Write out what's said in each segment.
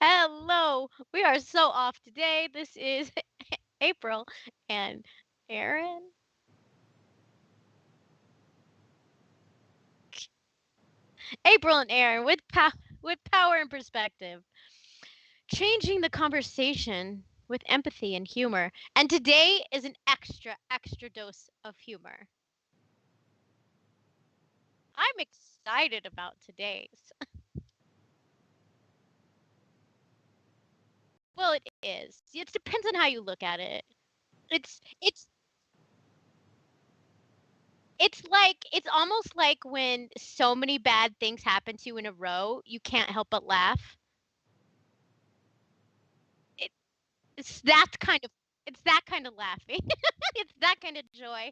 Hello, we are so off today. This is April and Aaron. April and Aaron with power and perspective, changing the conversation with empathy and humor. And today is an extra dose of humor. I'm excited about today's. Well, it is. It depends on how you look at it. It's it's it's almost like when so many bad things happen to you in a row, you can't help but laugh. It, it's that kind of it's that kind of laughing. It's that kind of joy.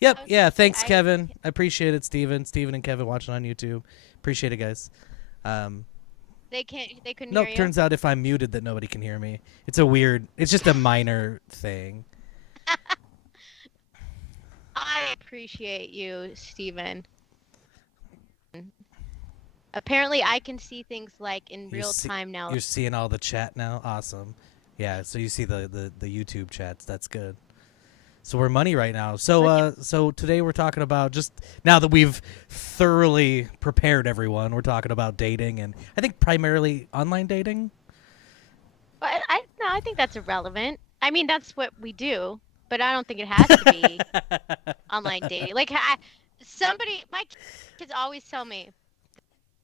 Yep. I was Yeah. gonna say Thanks, Kevin. I appreciate it, Steven. Steven and Kevin watching on YouTube. Appreciate it, guys. Um, they couldn't hear nope. you. Turns out if I'm muted, that nobody can hear me. It's a weird. It's just a minor thing. I appreciate you, Steven. Apparently, I can see things like in real time now. You're seeing all the chat now. Awesome. Yeah. So you see the YouTube chats. That's good. So we're money right now. So today we're talking about, just now that we've thoroughly prepared everyone, we're talking about dating, and I think primarily online dating. But no, I think that's irrelevant. I mean, that's what we do, but I don't think it has to be online dating. Like, my kids always tell me,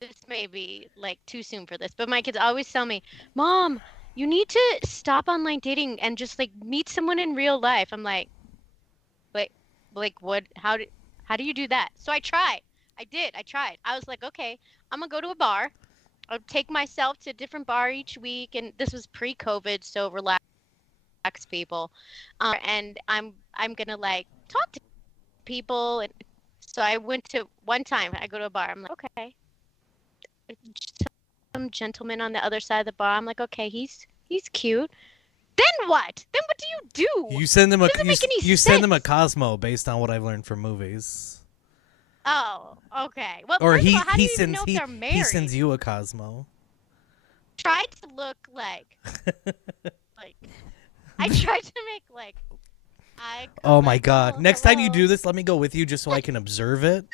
this may be like too soon for this, but my kids always tell me, Mom, you need to stop online dating and just like meet someone in real life. I'm like, what? How do you do that? So I tried. I did. I tried. I was like, okay, I'm gonna go to a bar. I'll take myself to a different bar each week, and this was pre-COVID, so relax, people. And I'm gonna like talk to people, and so I went to one time. I go to a bar. I'm like, okay, some gentleman on the other side of the bar. I'm like, okay, he's cute. Then what? Then what do you do? You send them a Doesn't make any you send them a sense. Cosmo based on what I've learned from movies. Oh, okay. Well, Or first of all, how do you even know if they're he sends married? you a Cosmo. Tried to look like I tried to make like eye Oh my contact. god. Oh, Next time you hello. do this, let me go with you just so I can observe it.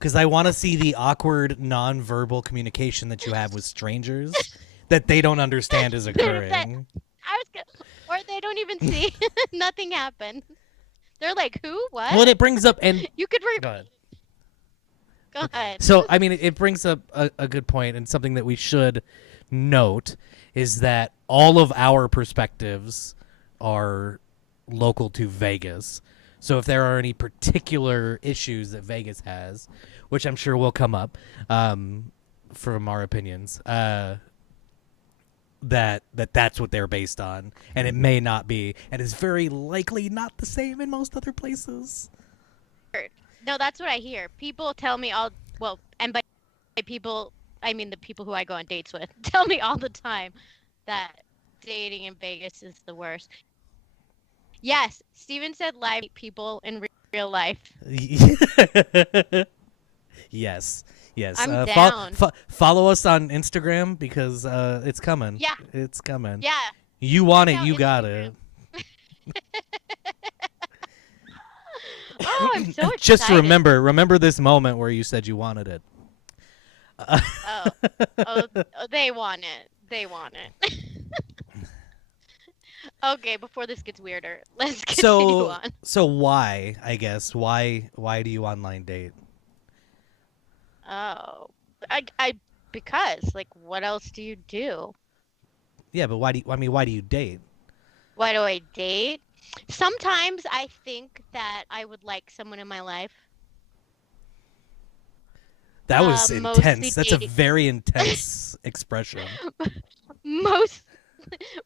Because I want to see the awkward nonverbal communication that you have with strangers that they don't understand is That occurring. I was gonna, They don't even see. Nothing happened. They're like, who? What? Well, it brings up and You could go ahead. go ahead. So, I mean, it brings up a good point, and something that we should note is that all of our perspectives are local to Vegas. So, if there are any particular issues that Vegas has, which I'm sure will come up from our opinions, that's what they're based on, and it may not be, and is very likely not the same in most other places. No, that's what I hear. People tell me all well, and by people, I mean the people who I go on dates with tell me all the time that dating in Vegas is the worst. Yes, Steven said live people in real life. Yes, yes. I'm down. Follow us on Instagram because it's coming. Yeah. It's coming. Yeah. You want it, Check out you got Instagram. it. Oh, I'm so excited. Just remember this moment where you said you wanted it. Oh, they want it. They want it. Okay, before this gets weirder, let's continue on. So why, I guess, why do you online date? Oh, I because like, what else do you do? Yeah, but why do you date? Why do I date? Sometimes I think that I would like someone in my life. That was Mostly intense. That's a dating. very intense expression. Most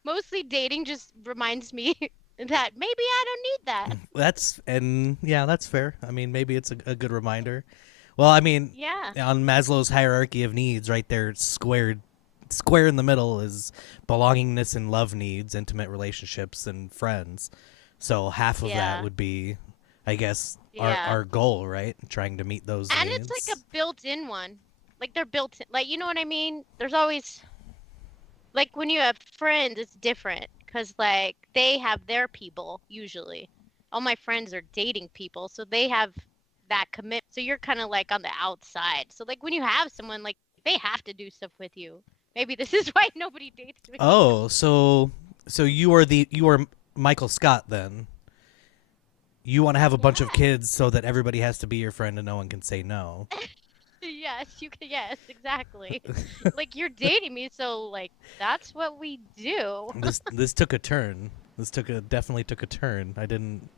mostly dating just reminds me that maybe I don't need that. That's fair. I mean, maybe it's a good reminder. Well, I mean, Yeah. on Maslow's hierarchy of needs, right there, square in the middle is belongingness and love needs, intimate relationships, and friends. So half of Yeah. that would be, I guess, Yeah. our goal, right? Trying to meet those And needs. it's like a built-in one. Like they're built in, like you know what I mean? There's always like when you have friends, it's different because like they have their people usually. All my friends are dating people, so they have that commit. So you're kind of like on the outside. So like when you have someone, like they have to do stuff with you. Maybe this is why nobody dates me. Oh, so you are Michael Scott then. You want to have a bunch of kids so that everybody has to be your friend and no one can say no. Yes, you can. Yes, exactly. Like you're dating me, so like that's what we do. This took a turn. Definitely took a turn. I didn't.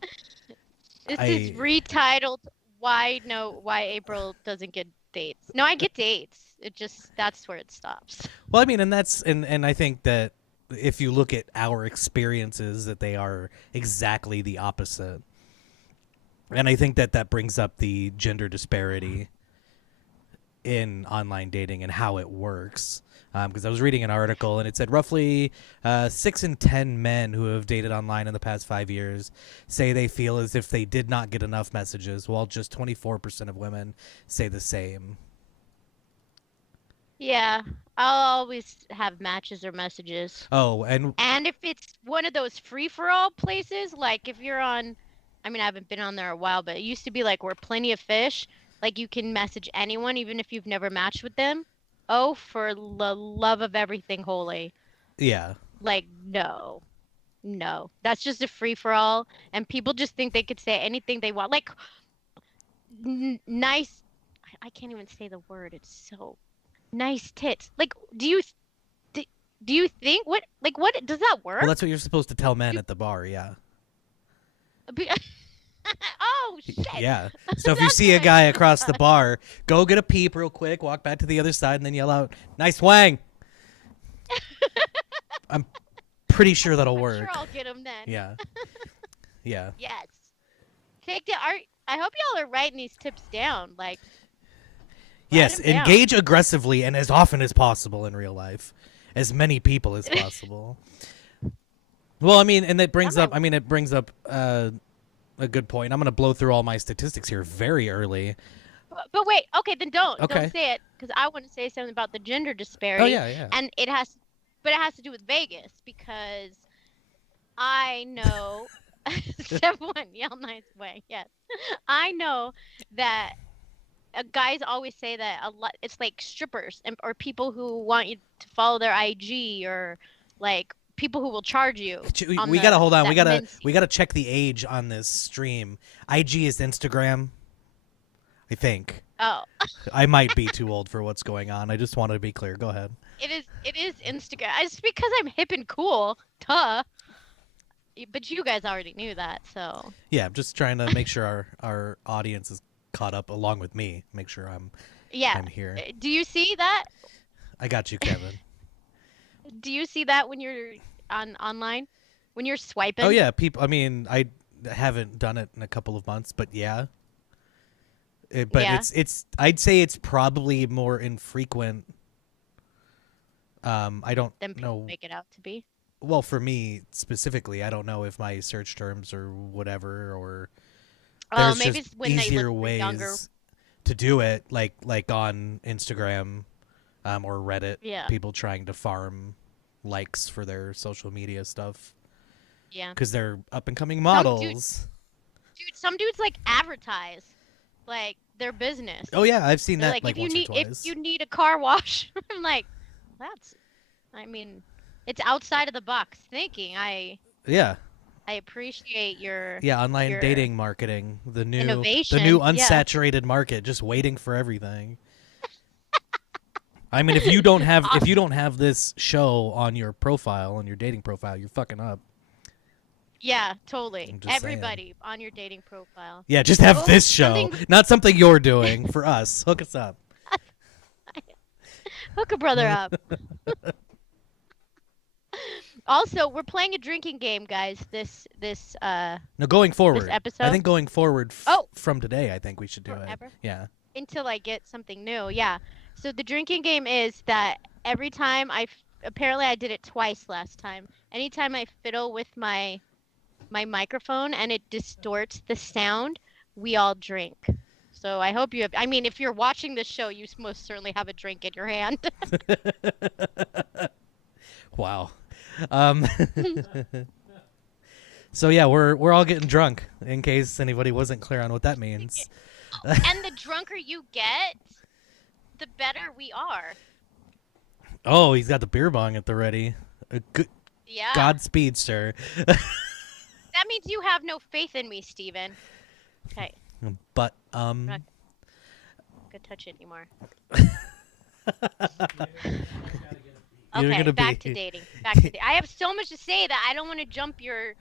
This is retitled why April doesn't get dates. No, I get dates. It just that's where it stops. Well, I mean, and I think that if you look at our experiences, that they are exactly the opposite. And I think that brings up the gender disparity in online dating and how it works. Because I was reading an article and it said roughly 6 in 10 men who have dated online in the past 5 years say they feel as if they did not get enough messages, while just 24% of women say the same. Yeah, I'll always have matches or messages. Oh, and if it's one of those free-for-all places, like if you're on, I mean, I haven't been on there a while, but it used to be like where Plenty of Fish, like you can message anyone even if you've never matched with them. Oh, for the love of everything holy. yeah. Like, no. No. That's just a free-for-all, and people just think they could say anything they want. Like, nice, I can't even say the word. It's so nice tits. Like, do you think what does that work? Well, that's what you're supposed to tell men at the bar, yeah. Oh shit. Yeah. So if you That's see a what I guy across the bar, go get a peep real quick, walk back to the other side, and then yell out, "Nice wang." I'm pretty sure that'll I'm work. sure I'll get him then. Yeah. Yeah. Yes. I hope y'all are writing these tips down. Like, Yes, 'em down. engage aggressively and as often as possible in real life. As many people as possible. Well, I mean, and it brings up a good point. I'm going to blow through all my statistics here very early. But wait, okay, then don't Okay. say it because I want to say something about the gender disparity. Oh, yeah. And it has to do with Vegas because I know someone yell nice way. Yes, I know that guys always say that a lot. It's like strippers or people who want you to follow their IG or like people who will charge you. We gotta hold on. that We gotta check the age on this stream. IG is Instagram, I think. Oh, I might be too old for what's going on. I just wanted to be clear. Go ahead. it is Instagram. It's because I'm hip and cool. Duh. But you guys already knew that, so. Yeah, I'm just trying to make sure our audience is caught up along with me. Make sure I'm here. Do you see that? I got you, Kevin. Do you see that when you're online? When you're swiping? Oh yeah, people. I mean, I haven't done it in a couple of months, but yeah. Yeah. It's. I'd say it's probably more infrequent. I don't Than people know. make it out to be. Well, for me specifically, I don't know if my search terms or whatever, or Oh, there's maybe just it's when they easier look younger. ways to do it, like on Instagram, or Reddit. Yeah. People trying to farm likes for their social media stuff Yeah. because they're up and coming Some models. Dude, some dudes like advertise like their business. Oh yeah, I've seen They're that like if you once need or twice. if you need a car wash, I'm like, I mean, it's outside of the box thinking. Yeah. I appreciate your Yeah, online your dating marketing, the new innovation. Yeah. unsaturated market, just waiting for everything. I mean, if you don't have this show on your profile, on your dating profile, you're fucking up. Yeah, totally. I'm just Everybody on your dating profile. Yeah, just have Oh, this show, something- not something you're doing for us. Hook us up. Hook a brother up. Also, we're playing a drinking game, guys. This No, going forward. I episode? think going forward Oh. from today, I think we should do Forever? it. Yeah. until I get something new. Yeah. So the drinking game is that every time apparently I did it twice last time. Anytime I fiddle with my microphone and it distorts the sound, we all drink. So I hope you have. I mean, if you're watching this show, you most certainly have a drink in your hand. Wow. So yeah, we're all getting drunk. In case anybody wasn't clear on what that means. And the drunker you get, the better we are. Oh, he's got the beer bong at the ready. Good Yeah. Godspeed, sir. That means you have no faith in me, Steven. Okay. But Not gonna touch it anymore. You're Okay, gonna back be- to dating. Back to I have so much to say that I don't want to jump your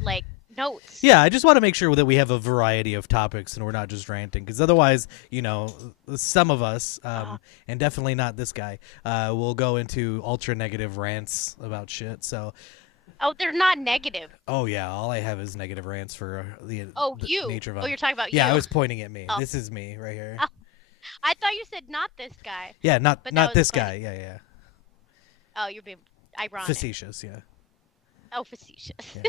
like notes. Yeah, I just want to make sure that we have a variety of topics and we're not just ranting, because otherwise, some of us, and definitely not this guy, will go into ultra negative rants about shit. So, Oh, they're not negative. oh yeah, all I have is negative rants for the You. nature of Oh, you're talking about yeah, you. I was pointing at me. Oh. This is me right here. Oh. I thought you said not this guy. Yeah, not But that was this funny. guy. Yeah, Oh, you're being ironic. facetious. Yeah, Oh, facetious. yeah.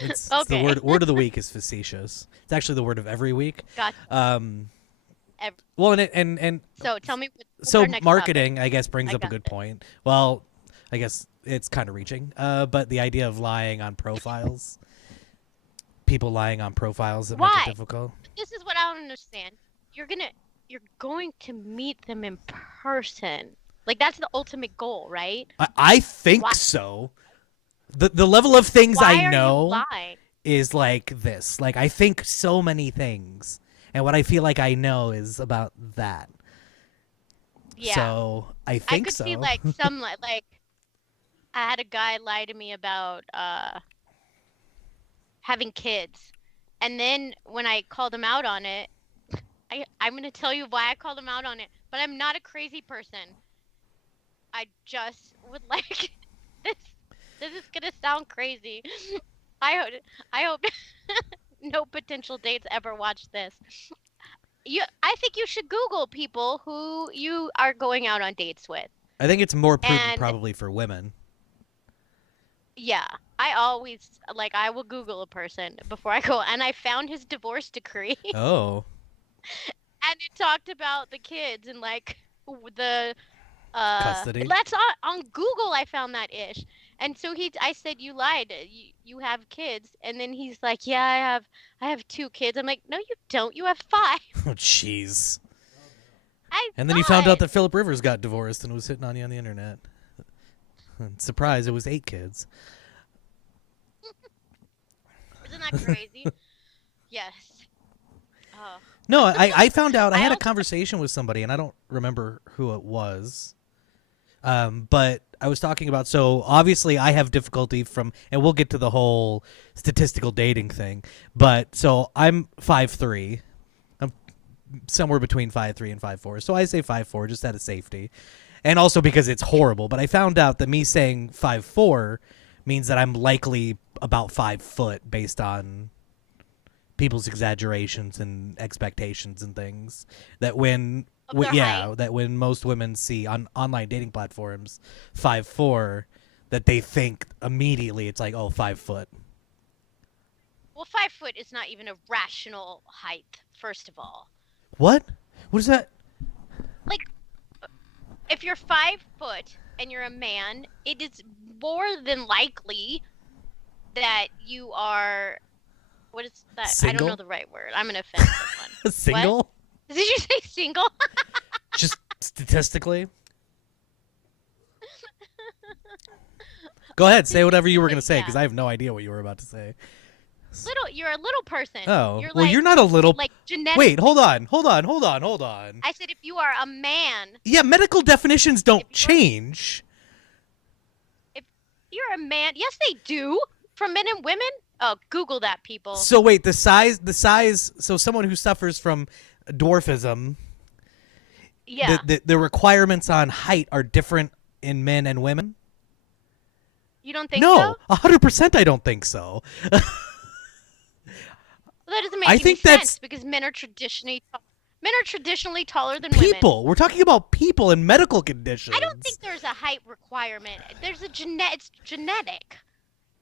It's Okay. the word of the week is facetious. It's actually the word of every week. Gotcha. Well, and So tell me. What's so our next marketing, I guess, brings I up a got good it. point. Well, I guess it's kind of reaching, but the idea of lying on profiles, people lying on profiles that make Why? it difficult. Topic? This is what I don't understand. You're going to meet them in person. Like that's the ultimate goal, right? I think Why- so. The level of things Why I are know you lying? is like this. Like I think so many things, and what I feel like I know is about that. Yeah. So I I think could so. see like some like I had a guy lie to me about having kids, and then when I called him out on it, I'm gonna tell you why I called him out on it. But I'm not a crazy person. I just would like this. This is gonna sound crazy. I hope no potential dates ever watch this. I think you should Google people who you are going out on dates with. I think it's more prudent and- probably for women. Yeah, I always I will Google a person before I go, and I found his divorce decree, Oh. and it talked about the kids and the Custody? That's on Google. I found that ish, and so I said you lied. You have kids, and then he's like, yeah, I have 2 kids. I'm like, no, you don't. You have 5. Oh, jeez. I And then you found out thought- that Philip Rivers got divorced and was hitting on you on the internet. And surprise, it was 8 kids. Isn't that crazy? Yes. Oh. No, I found out. I I had a also- conversation with somebody, and I don't remember who it was. But I was talking about, so obviously I have difficulty from, and we'll get to the whole statistical dating thing. But so I'm 5'3". I'm somewhere between 5'3" and 5'4". So I say 5'4" just out of safety, and also because it's horrible. But I found out that me saying 5'4" means that I'm likely about 5 foot based on people's exaggerations and expectations and things. That when Of their height? that when most women see on online dating platforms 5'4", that they think immediately it's like, oh, 5 foot. Well, 5 foot is not even a rational height, first of all. What is that? Like, if you're 5 foot and you're a man, it is more than likely that you are. What is that? I Single? don't know the right word. I'm gonna offend someone. Single? Did you say single? Just statistically. Go ahead, say whatever you were going to say, Yeah. because I have no idea what you were about to say. You're a little person. Oh, You're well, like, you're not a little. like genetic. Wait, hold on. I said if you are a man, Yeah, medical definitions don't If you are- change. you're a man. Yes, they do. For men and women. Oh, Google that, people. So wait, the size. So someone who suffers from dwarfism, Yeah. the requirements on height are different in men and women. You don't think No, so? 100%. I don't think so. Well, that doesn't make I any think sense that's- because men are traditionally taller than women. People. We're talking about people in medical conditions. I don't think there's a height requirement. There's it's genetic.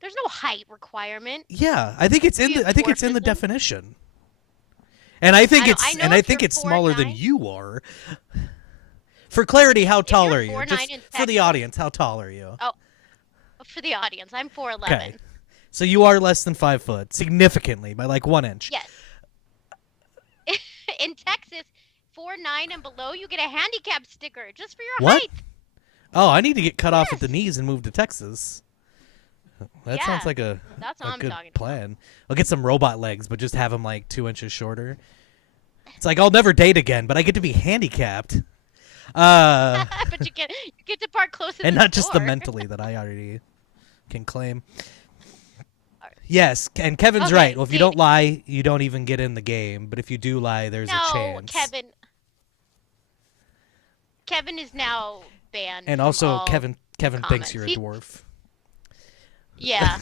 There's no height requirement. Yeah, I think it's in Do you the. I think it's in the dwarfism? definition. And I think I it's know and I if think you're it's smaller than 4'9". you are. For clarity, how tall you're are you? 4'9" Just in for the Texas- audience, how tall are you? For the audience, I'm 4'11". Okay. So you are less than 5 foot, significantly by like 1 inch. Yes. In Texas, 4'9" and below, you get a handicap sticker just for your What? height. Oh, I need to get cut off at the Yes. knees and move to Texas. That Yeah, sounds like a That's what I'm good talking plan. I'll get some robot legs, but just have them like 2 inches shorter. It's like I'll never date again, but I get to be handicapped. about. But you get to park close to And the not just the store. mentally that I already can claim. Alright. Yes, and Kevin's Okay, right. Well, if you dating. don't lie, you don't even get in the game. But if you do lie, there's a No, chance. Kevin is now banned. And from also, all Kevin thinks comments. you're a He- dwarf. Yeah.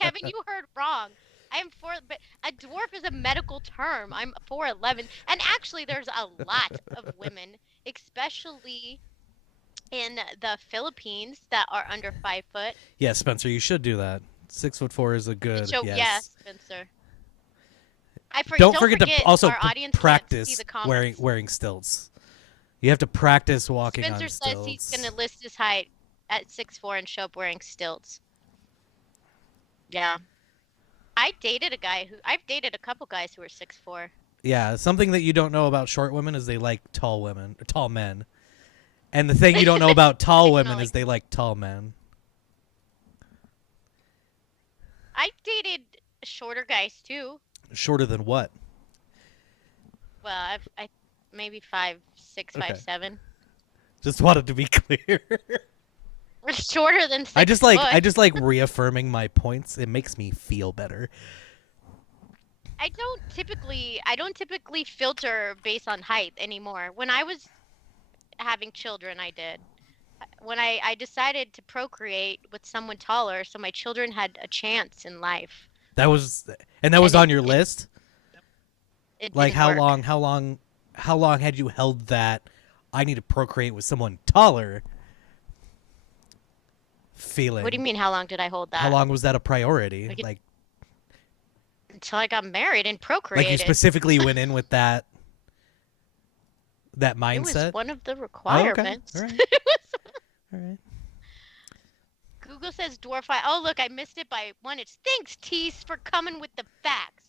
Kevin, you heard wrong. I am but a dwarf is a medical term. I'm 4'11", and actually, there's a lot of women, especially in the Philippines, that are under 5 foot. Yeah, Spencer, you should do that. 6'4" is a good. So yes. yes, Spencer. Don't forget to also our audience can't see practice the comments. wearing stilts. You have to practice walking Spencer on says stilts. he's gonna list his height at 6'4" and show up wearing stilts. Yeah. I've dated a couple guys who were 6'4". Yeah, something that you don't know about short women is they like tall women, or tall men. And the thing you don't know about tall women Definitely. is they like tall men. I dated shorter guys too. Shorter than what? Well, I maybe 5'6", Okay. 5'7". Just wanted to be clear. We're shorter than 6 I just like foot. reaffirming my points. It makes me feel better. I don't typically filter based on height anymore. When I was having children, I did. When I decided to procreate with someone taller, so my children had a chance in life. That was And on it- your it- list? It Like didn't work. how long had you held that I need to procreate with someone taller feeling? What do you mean? How long did I hold that? How long was that a priority? Like it- Like Until I got married and you procreated. specifically went in with that It mindset? was one of the Oh, okay. requirements. All right. All right. Google says dwarf height. Oh, look, I missed it by 1 inch. Thanks, Tease, for coming with the facts.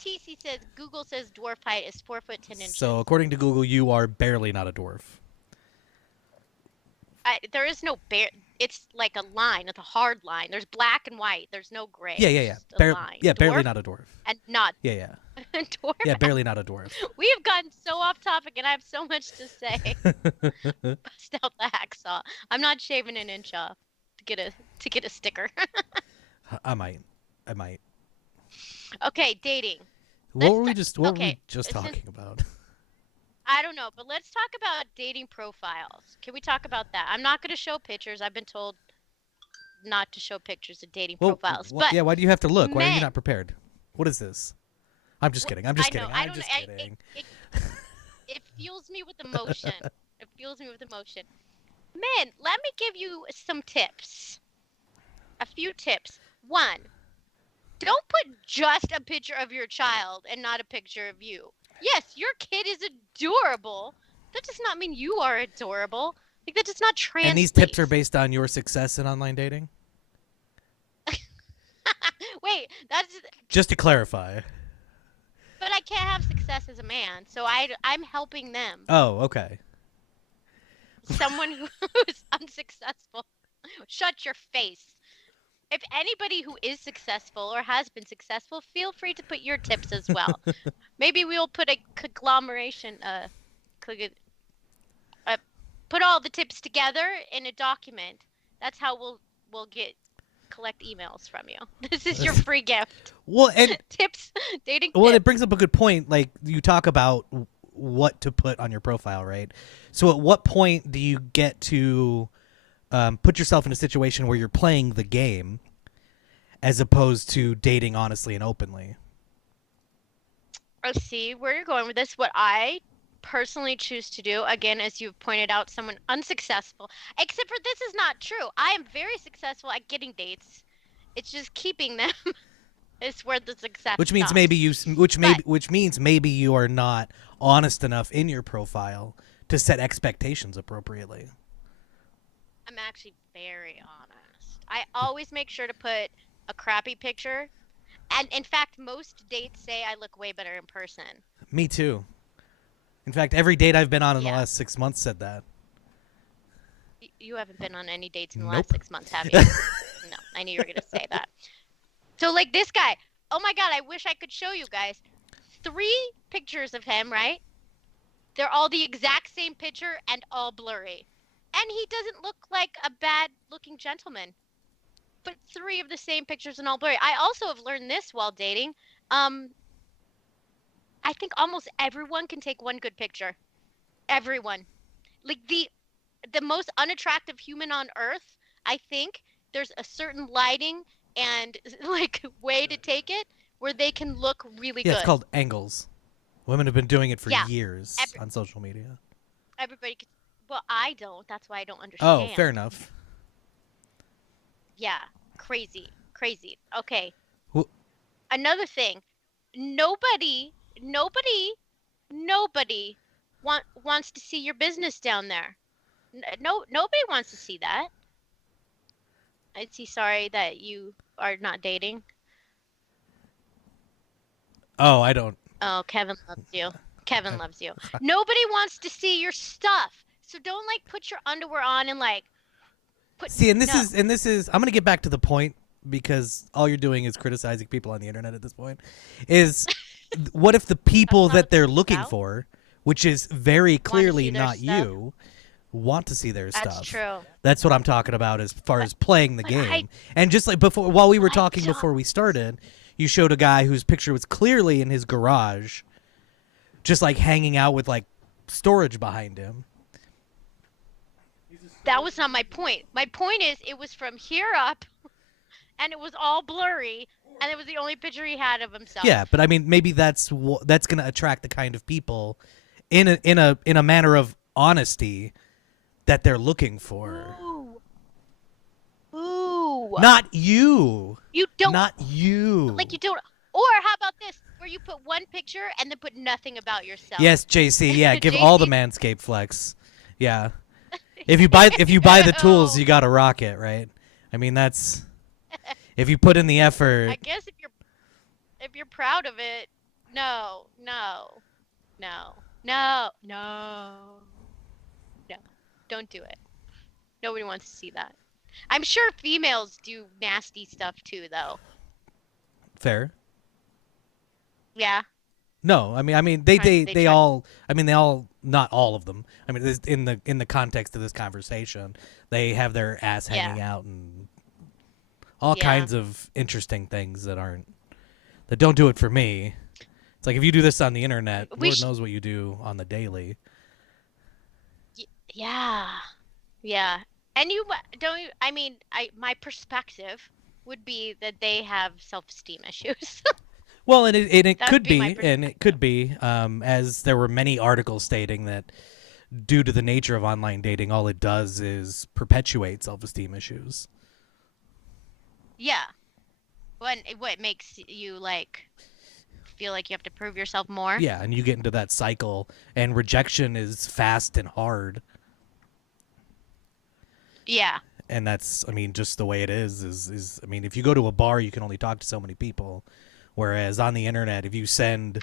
TC says Google says dwarf height is 4'10" inches. So according to Google, you are barely not a dwarf. there is no bare. It's like a line. It's a hard line. There's black and white. There's no gray. Yeah, yeah, It's yeah. just a line. Yeah, barely Dwarf not a dwarf. and not Yeah, yeah. dwarf. Yeah, barely not a dwarf. We have gotten so off topic, and I have so much to say. Bust out the hacksaw. I'm not shaving an inch off to get a sticker. I might. Okay, dating. What were Let's we ta- just what were we okay, just since- talking about? I don't know, but let's talk about dating profiles. Can we talk about that? I'm not going to show pictures. I've been told not to show pictures of dating profiles. But yeah, why do you have to look? Why are you men- not prepared? What is this? I'm just kidding. I'm just kidding. I'm just kidding. It fuels me with emotion. It fuels me with emotion. Men, let me give you some tips. A few tips. One, don't put just a picture of your child and not a picture of you. Yes, your kid is adorable. That does not mean you are adorable. Like, that does not translate. And these tips are based on your success in online dating? Wait, that's... Just to clarify. But I can't have success as a man, so I'm helping them. Oh, okay. Someone who's unsuccessful. Shut your face. If anybody who is successful or has been successful, feel free to put your tips as well. Maybe we'll put a conglomeration, put all the tips together in a document. That's how we'll collect emails from you. This is your free gift. Well, and Tips, dating well, tips. it brings up a good point. Like, you talk about what to put on your profile, right? So at what point do you get to put yourself in a situation where you're playing the game as opposed to dating honestly and openly? I see where you're going with this. What I personally choose to do, again, as you've pointed out, someone unsuccessful, except for this is not true. I am very successful at getting dates. It's just keeping them is where the success Which means stops. which means maybe you are not honest enough in your profile to set expectations appropriately. I'm actually very honest. I always make sure to put a crappy picture. And in fact, most dates say I look way better in person. Me too. In fact, every date I've been on in the Yeah. last 6 months said that. You haven't been on any dates in the Nope. last 6 months, have you? No, I knew you were going to say that. So, like this guy. Oh my God, I wish I could show you guys. 3 pictures of him, right? They're all the exact same picture and all blurry. And he doesn't look like a bad looking gentleman. But 3 of the same pictures and all blurry. I also have learned this while dating. I think almost everyone can take one good picture. Everyone. Like the most unattractive human on earth, I think there's a certain lighting and like way to take it where they can look really Yeah, good. it's called angles. Women have been doing it for Yeah. years on social media. Everybody could, well, I don't. That's why I don't Oh, understand. fair enough. Yeah, crazy. Okay. Wh- Another thing, nobody wants to see your business down there. Nobody wants to see that. I'd see sorry that you are not dating. Oh, I don't. Oh, Kevin loves you. Kevin loves you. Nobody wants to see your stuff. So don't like put your underwear on and like put See, and this no. is I'm going to get back to the point because all you're doing is criticizing people on the internet at this point. Is what if the people not that what they're this is looking about. for, which is very clearly see their not stuff. you, want to see their That's stuff. true. That's what I'm talking about as far as playing the but game. And just like before, while we were I talking don't- before we started, you showed a guy whose picture was clearly in his garage, just like hanging out with like storage behind him. That was not my point. My point is it was from here up and it was all blurry and it was the only picture he had of himself. Yeah, but I mean, maybe that's going to attract the kind of people in a manner of honesty that they're looking for. Ooh. Not you. You don't Not you. like you don't or how about this where you put one picture and then put nothing about yourself. Yes, JC. Yeah, give all the JC. Manscaped flex. Yeah. If you buy the tools, Ew. you got to rock it, right? I mean, that's if you put in the effort. I guess if you're proud of it, no. Don't do it. Nobody wants to see that. I'm sure females do nasty stuff too, though. Fair. Yeah. No, they all. I mean, they all. Not all of them. I mean, in the context of this conversation, they have their ass hanging out and all kinds of interesting things that don't do it for me. It's like if you do this on the internet, Lord knows what you do on the daily. Yeah. Yeah. And my perspective would be that they have self-esteem issues. Well, and it could be, as there were many articles stating that due to the nature of online dating, all it does is perpetuate self-esteem issues. Yeah. What makes you feel like you have to prove yourself more? Yeah, and you get into that cycle, and rejection is fast and hard. Yeah. And that's, just the way it is if you go to a bar, you can only talk to so many people. Whereas on the internet, if you send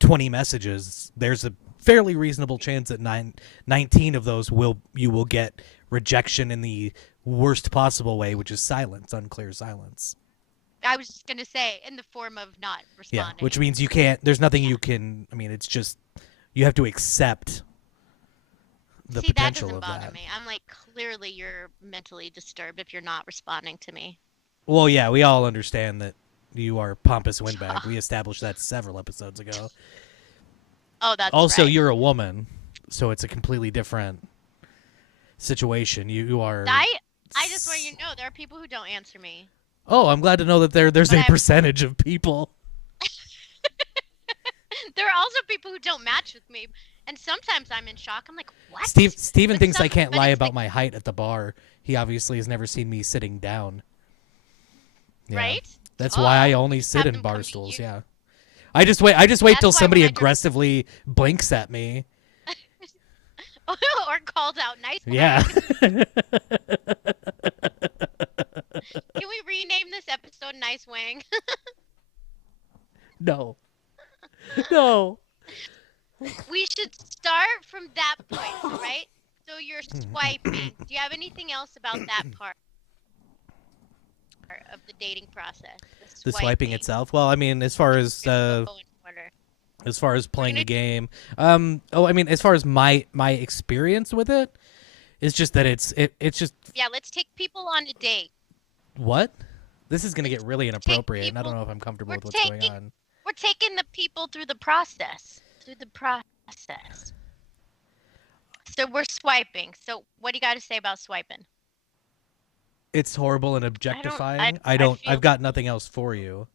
20 messages, there's a fairly reasonable chance that 19 of those you will get rejection in the worst possible way, which is silence, unclear silence. I was just going to say, in the form of not responding. Yeah, which means you can't, there's nothing you can, it's just, you have to accept the potential of that. That doesn't bother me. I'm like, clearly you're mentally disturbed if you're not responding to me. Well, yeah, we all understand that you are pompous windbag. We established that several episodes ago. Oh, that's also, right. You're a woman, so it's a completely different situation. You are. I just want you to know there are people who don't answer me. Oh, I'm glad to know that there's a percentage of people. There are also people who don't match with me, and sometimes I'm in shock. I'm like, what? Steven thinks I can't lie about my height at the bar. He obviously has never seen me sitting down. Yeah. Right? That's why I only sit in bar stools. Yeah. I just wait till somebody aggressively blinks at me. Or calls out nice wang. Yeah. Can we rename this episode Nice Wang? No. No. We should start from that point, right? So you're swiping. Do you have anything else about that part of the dating process? The swiping itself? Well, as far as playing the game, as far as my experience with it, it's just that it's just. Yeah, let's take people on a date. What? This is gonna get really inappropriate, and I don't know if I'm comfortable with what's going on. We're taking the people through the process. So we're swiping. So what do you got to say about swiping? It's horrible and objectifying. I've got nothing else for you.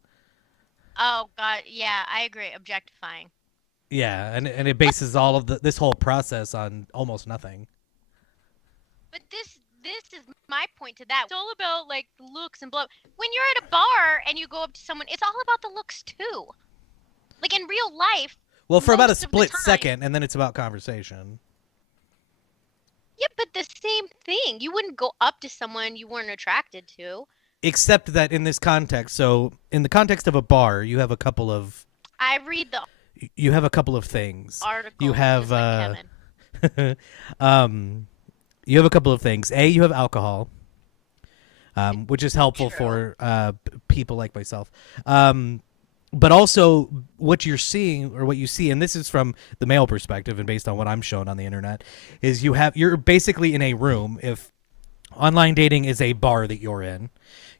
Oh God, yeah, I agree. Objectifying. Yeah, and it bases all of this whole process on almost nothing. But this is my point to that. It's all about looks and blah. When you're at a bar and you go up to someone, it's all about the looks too. Like in real life. Well, for about a split second, and then it's about conversation. Yeah, but the same thing. You wouldn't go up to someone you weren't attracted to. Except that in this context, so in the context of a bar, you have a couple of. You have a couple of things. Articles. You have you have a couple of things. A, you have alcohol, which is helpful for people like myself. But also, what you're seeing, or what you see, and this is from the male perspective, and based on what I'm shown on the internet, is you're basically in a room. If online dating is a bar that you're in,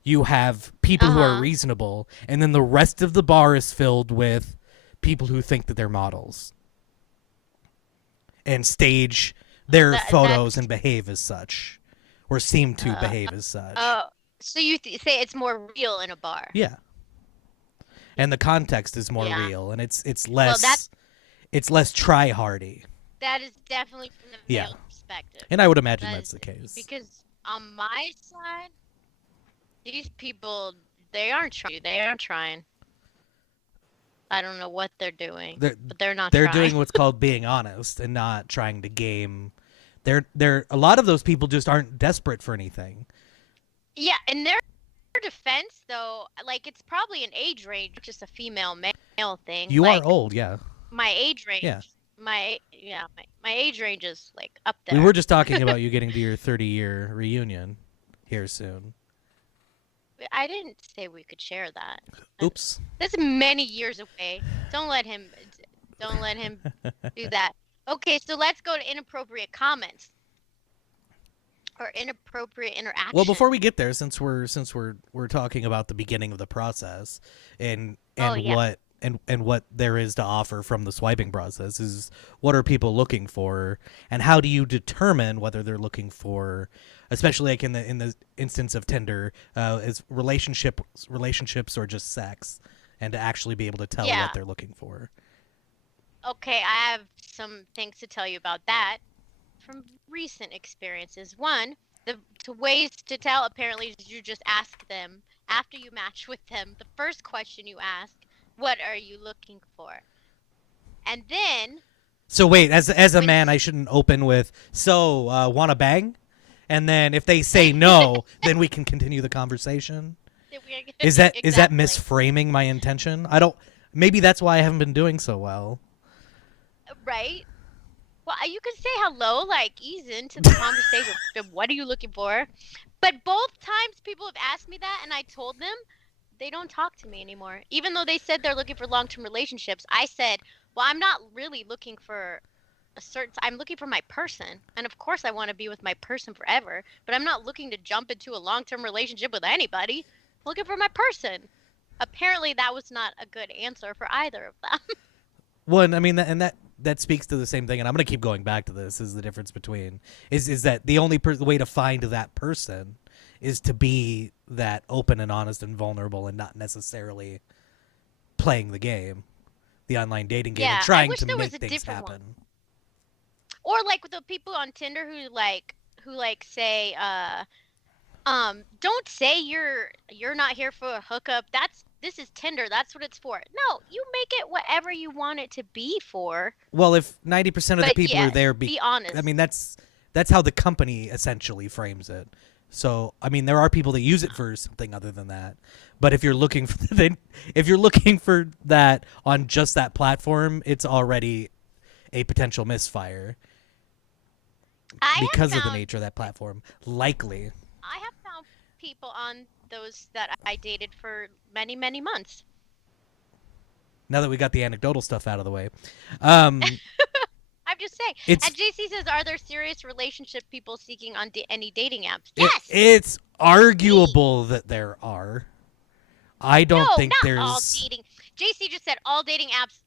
you have people who are reasonable, and then the rest of the bar is filled with people who think that they're models and stage their photos and behave as such, or seem to behave as such. So you say it's more real in a bar? Yeah. And the context is more real, and it's less it's less try-hardy. That is definitely from the male perspective. And I would imagine that's the case. Because on my side, these people, they aren't trying. I don't know what they're doing, but they're not They're trying. doing what's called being honest and not trying to game. A lot of those people just aren't desperate for anything. Yeah, and their defense, though, it's probably an age range, just a female male thing. You are old, yeah. My age range. Yeah. my age range is like up We there. were just talking about you getting to your 30-year reunion here soon. I didn't say we could share that. Oops. That's many years away. Don't let him. Don't let him do that. Okay, so let's go to inappropriate comments or inappropriate Well, before we interactions. get there, since we're talking about the beginning of the process and Oh and yeah, what and what there is to offer from the swiping process is what are people looking for and how do you determine whether they're looking for, especially like in the instance of Tinder, is relationships or just sex, and to actually be able to tell what yeah. they're looking for. Okay, I have some things to tell you about that from recent experiences. One, the ways to tell apparently is you just ask them after you match with them. The first question you ask, "What are you looking for?" And then So wait, as a when man, I shouldn't open with so want to bang, and then if they say no, then we can continue the conversation. Is that exactly misframing my intention? I don't. Maybe that's why I haven't been doing so well. right. Well, you can say hello, like ease into the conversation. What are you looking for? But both times people have asked me that, and I told them they don't talk to me anymore. Even though they said they're looking for long-term relationships, I said, "Well, I'm not really looking for a certain. I'm looking for my person, and of course, I want to be with my person forever. But I'm not looking to jump into a long-term relationship with anybody. I'm looking for my person." Apparently, that was not a good answer for either of them. Well, and I mean, that speaks to the same thing, and I'm gonna keep going back to this. Is the difference between is that the only way to find that person is to be that open and honest and vulnerable, and not necessarily playing the game, the online dating game, and Yeah, I trying wish to there was make a things different one. happen. Or like the people on Tinder who say don't say you're not here for a hookup. This is Tinder. That's what it's for. No, you make it whatever you want it to be for. Well, if 90% of the But people are yes, there, be I mean honest. that's how the company essentially frames it. So I mean, there are people that use it for something other than that. But if you're looking for if you're looking for that on just that platform, it's already a potential misfire I have because of the found nature of that platform. Likely. I have found people on those that I dated for many, many months. Now that we got the anecdotal stuff out of the way, um, I'm just saying. it's And JC says, are there serious relationship people seeking on any dating apps? Yes. it's Me. arguable that there are. I don't No, think not all there's. dating. JC just said all dating apps.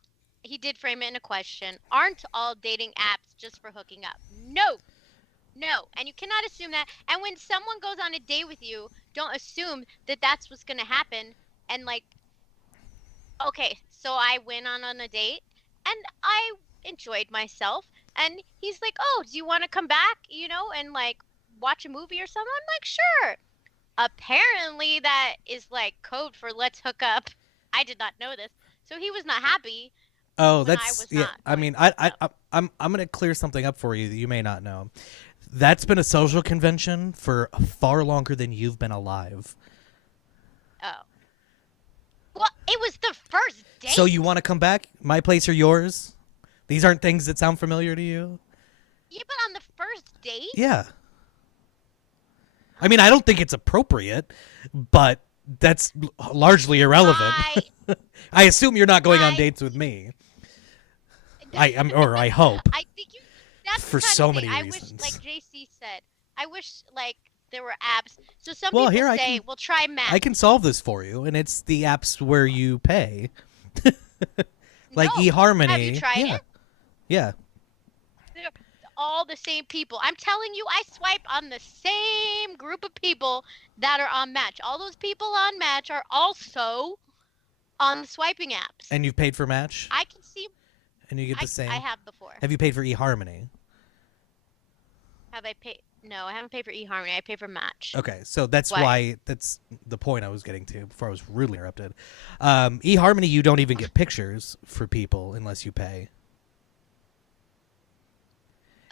He did frame it in a question. Aren't all dating apps just for hooking up? No, no. And you cannot assume that. And when someone goes on a date with you, don't assume that that's what's going to happen. And like, okay, so I went on a date and I enjoyed myself. And he's like, oh, do you want to come back, and like watch a movie or something? I'm like, sure. Apparently, that is like code for let's hook up. I did not know this. So he was not happy Oh, when I that's was yeah. not I going mean, to hook up. I'm gonna clear something up for you that you may not know. That's been a social convention for far longer than you've been alive. Oh. Well, it was the first So you date. want to come back? My place or yours? These aren't things that sound familiar to you. Yeah, but on the first date? Yeah. I mean, I don't think it's appropriate, but that's largely irrelevant. I I assume you're not going on I dates with me. Or I hope, I think you that's the for kind of so thing. many I wish like reasons. JC said, I wish like there were apps. So some Well, people here say, "Well, try I can Match." solve this for you, and it's the apps where you pay, like No. Have you eHarmony. tried Yeah, it? yeah. They're all the same people. I'm telling you, I swipe on the same group of people that are on Match. All those people on Match are also on the swiping apps. And you've paid for Match, I can see and you get the I same. have before. Have you paid for eHarmony? Have I paid? No, I haven't paid for eHarmony. I pay for Match. Okay, so that's Why? why that's the point I was getting to before I was rudely interrupted. eHarmony, you don't even get pictures for people unless you pay,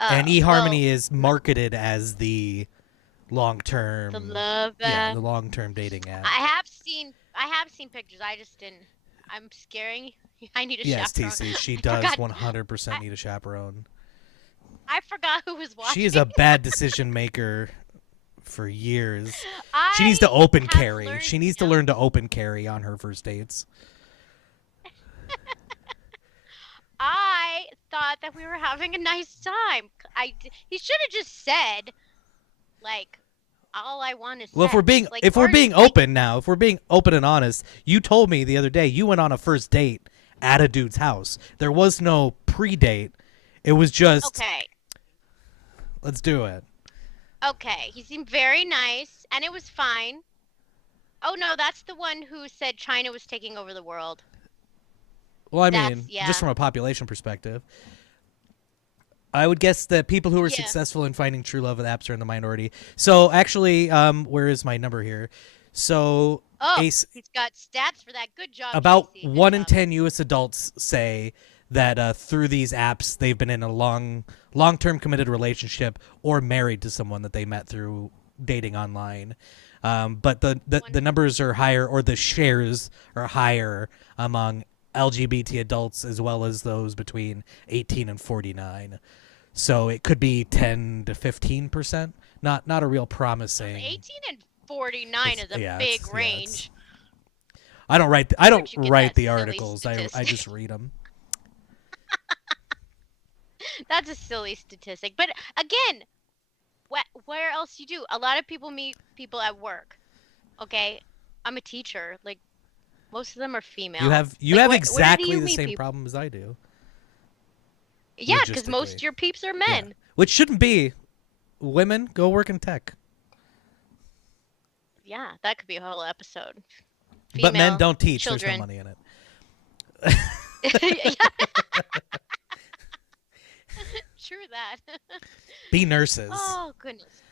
and Well, eHarmony is marketed as the the long-term, love yeah, the long-term dating app. I have seen pictures. I just didn't. I'm scaring I need a Yes, chaperone. TC, she I does forgot. 100% need a chaperone. I forgot who was watching. She is a bad decision maker for years. She needs to I open have carry. learned She needs to now. learn to open carry on her first dates. I thought that we were having a nice time. He should have just said, like, all I want is Well, sex. Like, if we're or being like, open now, if we're being open and honest, you told me the other day you went on a first date at a dude's house. There was no pre-date. It was just okay, let's do it. okay. He seemed very nice, and it was fine. Oh no, that's the one who said China was taking over the world. Well, I That's mean, yeah, just from a population perspective, I would guess that people who are yeah. successful in finding true love with apps are in the minority. So actually, where is my number here? So Oh, Ace, he's got stats for that. Good job, about JC. Good 1 in job. 10 U.S. adults say that through these apps they've been in a long-term committed relationship or married to someone that they met through dating online. But the numbers are higher, or the shares are higher among LGBT adults as well as those between 18 and 49. So it could be 10 to 15%. Not a real promising. 18 and 49 is a big range. I don't write Where'd you get write that the silly articles. I statistic? just read them. That's a silly statistic. But again, where else you do? A lot of people meet people at work. Okay, I'm a teacher. Like most of them are female. You have Like, where do exactly you the meet same people? problem as I do. Yeah, because most Logistically. of your peeps are Yeah. men. Which shouldn't be. Women, go work in tech. Yeah, that could be a whole episode. But men Female don't teach. There's children. no money in it. Yeah, true that. Be nurses. Oh, goodness.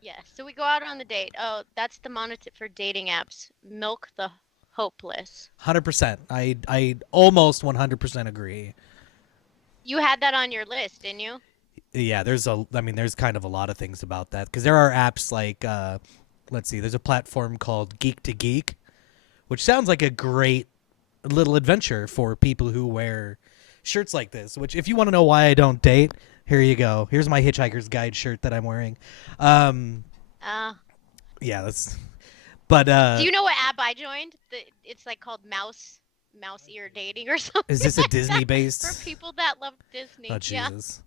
Yeah, so we go out on the date. Oh, that's the monitor for dating apps. Milk the hopeless. 100%. I almost 100% agree. You had that on your list, didn't you? Yeah, there's kind of a lot of things about that, because there are apps like let's see, there's a platform called Geek to Geek, which sounds like a great little adventure for people who wear shirts like this, which if you want to know why I don't date, here you go. Here's my Hitchhiker's Guide shirt that I'm wearing. Uh, Yeah, that's but do you know what app I joined? It's like called Mouse Ear Dating or something. is this a like Disney that, based? for people that love Disney. Oh Yeah. Jesus.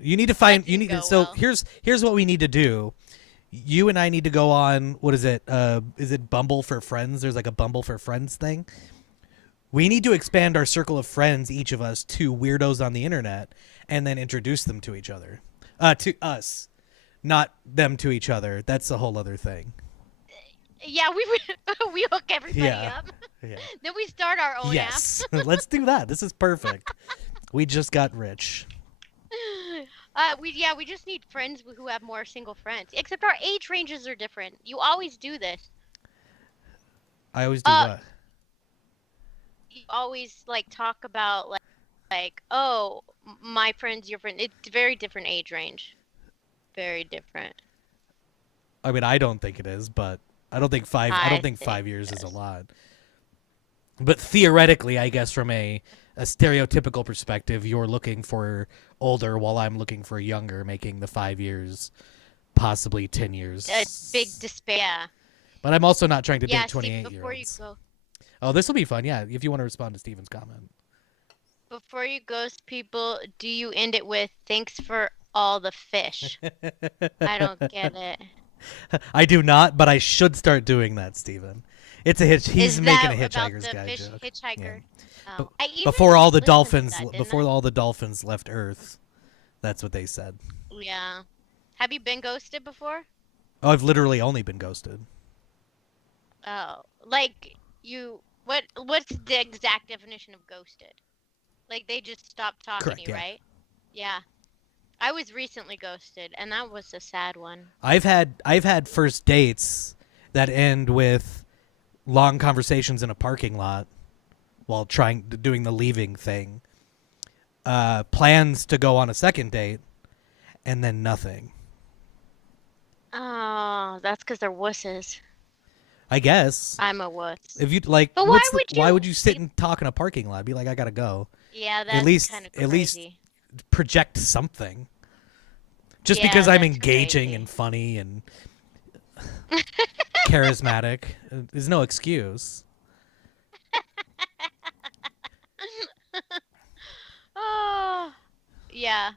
You need to find didn't go so well. here's what we need to do. You and I need to go on, what is it? Is it Bumble for Friends? There's like a Bumble for Friends thing. We need to expand our circle of friends, each of us, to weirdos on the internet, and then introduce them to each other. To us. Not them to each other. That's a whole other thing. Yeah, we hook everybody Yeah. up. Yeah. Then we start our own Yes. Let's do that. This is perfect. We just got rich. app. We just need friends who have more single friends. Except our age ranges are different. You always do this. I always do Uh, what? You always like talk about like oh, my friend's your friend. It's very different age range. Very different. I mean, I don't think it is, but I don't think 5 think years it is a is. lot. But theoretically, I guess from a stereotypical perspective, you're looking for older while I'm looking for younger, making the 5 years possibly 10 years. A big despair. But I'm also not trying to Yeah, date Steve, 28 before year you olds. go, Oh, this will be fun. Yeah, if you want to respond to Steven's comment. before you ghost people, do you end it with thanks for all the fish? I don't get it. I do not, but I should start doing that, Steven. It's a hitch. He's Is making a that about Hitchhiker's the Guide fish joke. hitchhiker? Yeah. Oh, I even Before all the listened to dolphins, that, didn't before I? all the dolphins left Earth, that's what they said. Yeah. Have you been ghosted before? Oh, I've literally only been ghosted. Oh, like what's the exact definition of ghosted? Like they just stopped talking Correct, to you, yeah. right? Yeah. I was recently ghosted, and that was a sad one. I've had first dates that end with long conversations in a parking lot while doing the leaving thing. Plans to go on a second date, and then nothing. Oh, that's because they're wusses. I guess. I'm a wuss. If you like, But why would you sit and talk in a parking lot? Be like, I gotta go. Yeah, At that's least kind of at least crazy. project something. Just Yeah, because I'm that's engaging crazy. and funny and charismatic is no excuse. Oh, yeah.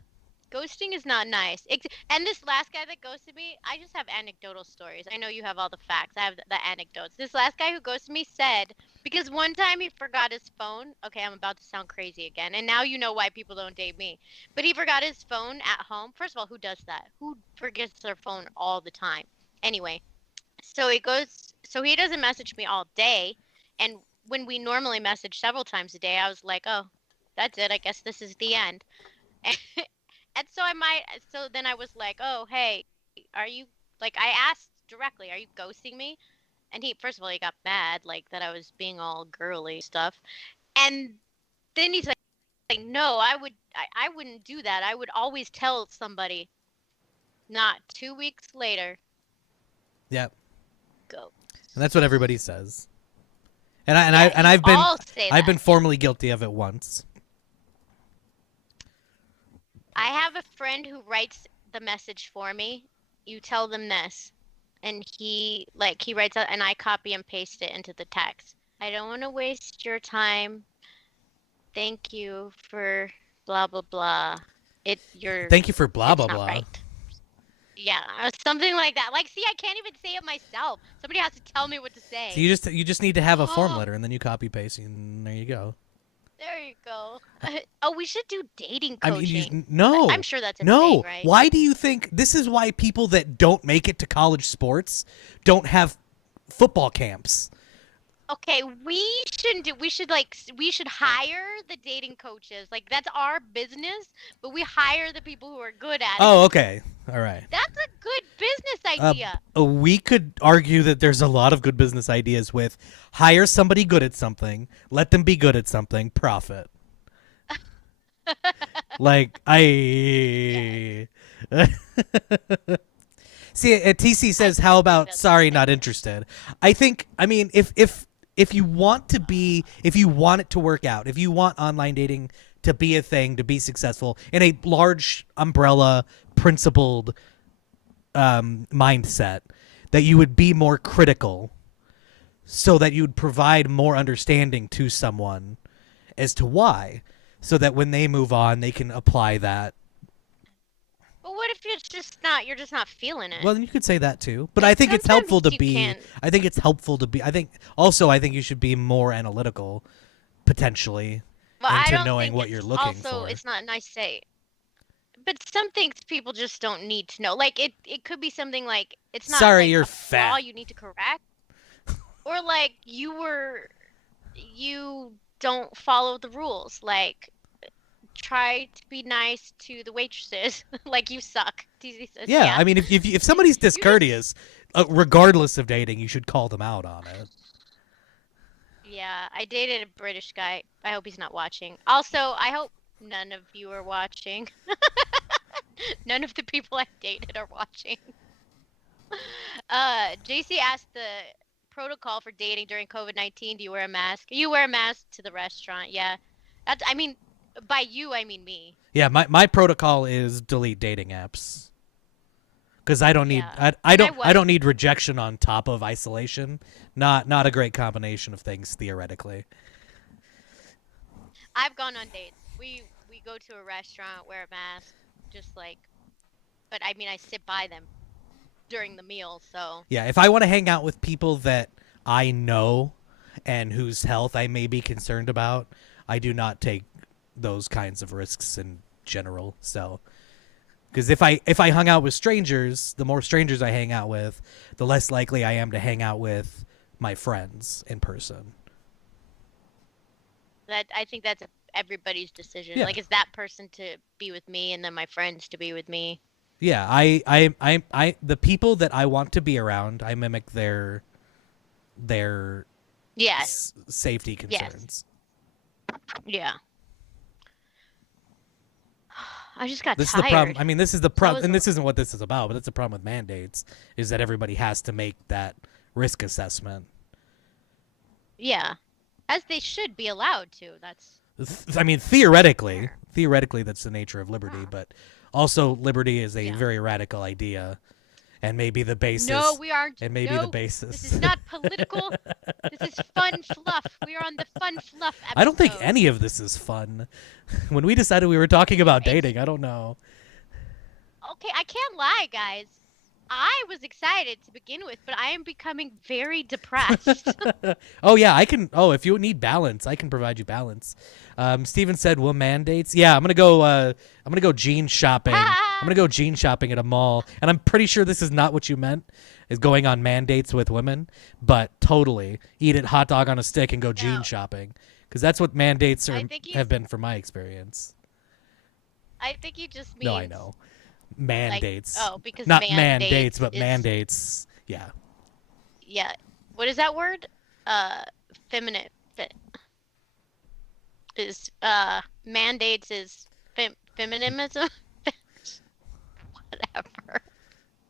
Ghosting is not nice. And this last guy that ghosted me, I just have anecdotal stories. I know you have all the facts. I have the anecdotes. This last guy who ghosted me said, because one time he forgot his phone. Okay, I'm about to sound crazy again. And now you know why people don't date me. But he forgot his phone at home. First of all, who does that? Who forgets their phone all the time? Anyway, so he doesn't message me all day. And when we normally message several times a day, I was like, oh, that's it. I guess this is the end. And so then I was like, oh, hey, are you, like, I asked directly, are you ghosting me? And first of all, he got mad, like, that I was being all girly stuff. And then he's like no, I wouldn't do that. I would always tell somebody. Not 2 weeks later, Yep. go. And that's what everybody says. And Yeah, you I've been all say I've that. been formally guilty of it once. I have a friend who writes the message for me. You tell them this. And he writes out and I copy and paste it into the text. I don't want to waste your time. Thank you for blah blah blah. Thank you for blah It's blah not blah. right. Yeah, something like that. Like, see, I can't even say it myself. Somebody has to tell me what to say. So you just need to have a form letter and then you copy paste and there you go. There you go. Oh, we should do dating I coaching. mean, no. I'm sure that's a no. thing, right? Why do you think this is why people that don't make it to college sports don't have football camps? Okay, we should hire the dating coaches. Like, that's our business, but we hire the people who are good at it. Oh, okay. All right. That's a good business idea. We could argue that there's a lot of good business ideas with hire somebody good at something, let them be good at something, profit. Like I see. TC says, "How about that's sorry, okay. not interested?" I mean, if you want if you want it to work out, if you want online dating to be a thing, to be successful in a large umbrella principled mindset, that you would be more critical so that you'd provide more understanding to someone as to why, so that when they move on, they can apply that. But what if you're just not feeling it? Well, then you could say that too. But I think it's helpful to be. I think it's helpful to be. I think you should be more analytical, potentially, Well, I into don't knowing think what it's you're looking also for. it's not nice to say. But some things people just don't need to know. Like it could be something like it's not Sorry, like you're a flaw fat. you need to correct, or like you don't follow the rules. Like try to be nice to the waitresses. Like you suck. TZ says, Yeah, yeah. I mean, if somebody's You just discourteous, regardless of dating, you should call them out on it. Yeah, I dated a British guy. I hope he's not watching. Also, I hope none of you are watching. None of the people I've dated are watching. JC asked the protocol for dating during COVID-19. Do you wear a mask? You wear a mask to the restaurant. Yeah. I mean, by you, I mean me. Yeah, my protocol is delete dating apps. Because I don't need Yeah. I don't need rejection on top of isolation. Not a great combination of things theoretically. I've gone on dates. We go to a restaurant, wear a mask, just like, but I mean, I sit by them during the meal, so. Yeah, if I want to hang out with people that I know and whose health I may be concerned about, I do not take those kinds of risks in general. So, because if I hung out with strangers, the more strangers I hang out with, the less likely I am to hang out with my friends in person. That I think that's everybody's decision. Yeah. Like, it's that person to be with me, and then my friends to be with me. Yeah, I the people that I want to be around, I mimic their Yes. safety concerns. Yeah. I just got This tired. is the problem. I mean, this is the problem, was and a- this isn't what this is about, but that's the problem with mandates, is that everybody has to make that risk assessment. Yeah, as they should be allowed to. That's I mean, theoretically, fair. that's the nature of liberty, Yeah. but also liberty is a Yeah. very radical idea, and maybe the No, basis, we aren't. and maybe the No, this basis. is not political. This is fun fluff. We are on the fun fluff I don't think episode. any of this is fun. When we decided we were talking about dating, I don't know. Okay, I can't lie, guys. I was excited to begin with, but I am becoming very depressed. Oh yeah, I can. Oh, if you need balance, I can provide you balance. Steven said, "Well, mandates." Yeah, I'm gonna go. I'm gonna go jean shopping. I'm gonna go jean shopping at a mall, and I'm pretty sure this is not what you meant. Is going on mandates with women, but totally eat it hot dog on a stick and go jean No. shopping, because that's what mandates I think have been from my experience. I think he just means No, I know mandates, because not mandates, but is, mandates. Yeah. Yeah. What is that word? Feminine. Is mandates is feminism? Whatever.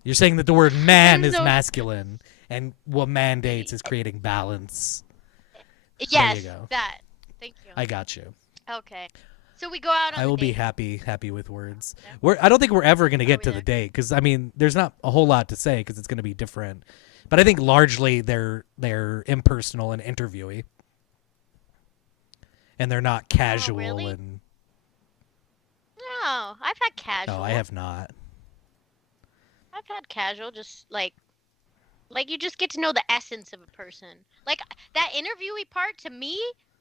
You're saying that the word man is So- masculine, and what mandates is creating balance. Yes, go. that. Thank you. I got you. Okay. So we go out on I the will be date. happy with words. I don't think we're ever going to get we to there? the date, because I mean, there's not a whole lot to say because it's going to be different. But I think largely they're impersonal and interviewee, and they're not casual. really? And No, I've had casual. no, I have not. I've had casual, just like you just get to know the essence of a person. Like that interviewee part to me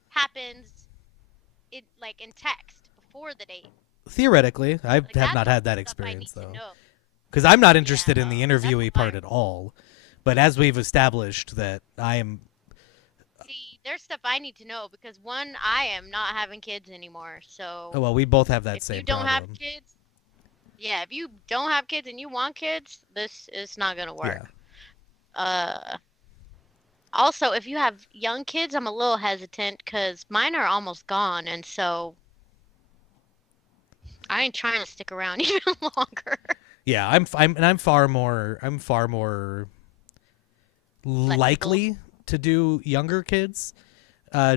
happens in text before the date. Theoretically, I Like, have that's not the had that stuff I experience need to though, know. because I'm not interested in no, the that's interviewee what part I- at all. But as we've established that I am. See, there's stuff I need to know because one, I am not having kids anymore. So Oh well, we both have that if same you don't problem. have kids, yeah, if you don't have kids and you want kids, this is not gonna work. Also, if you have young kids, I'm a little hesitant because mine are almost gone, and so I ain't trying to stick around even longer. Yeah, I'm far more likely to do younger kids,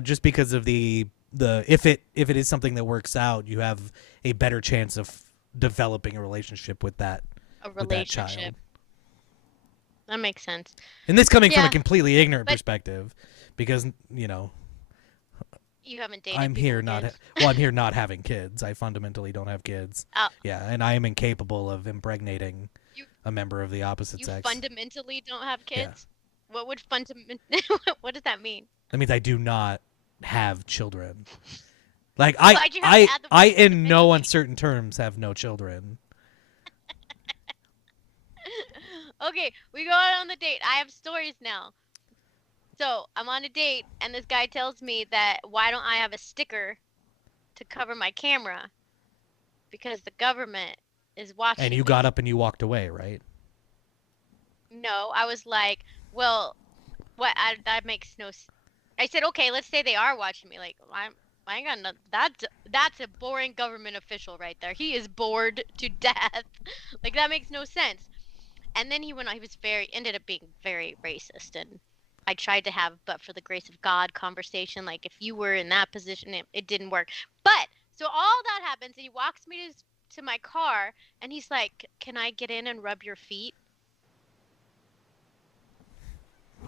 just because of the if it is something that works out, you have a better chance of developing a relationship with that A with that child. relationship. That makes sense. And this coming from Yeah, a completely ignorant but- perspective, because You haven't dated I'm people here with not kids? well, I'm here not having kids. I fundamentally don't have kids. Oh. Yeah, and I am incapable of impregnating You- a member of the opposite You sex. fundamentally don't have Yeah. kids? What would what does that mean? That means I do not have children. Like Why'd you have to add the I word in no fundamentally? uncertain terms have no children. Okay, we go out on the date. I have stories now. So I'm on a date, and this guy tells me that why don't I have a sticker to cover my camera? Because the government is watching. And you me. got up and you walked away, right? No, I was like, well, that makes no. I said, okay, let's say they are watching me. Like, I ain't got no. That's a boring government official right there. He is bored to death. Like that makes no sense. And then he went on. He was ended up being very racist, and I tried to have, but for the grace of God, conversation. Like if you were in that position, it didn't work. But so all that happens, and he walks me to my car, and he's like, "Can I get in and rub your feet?"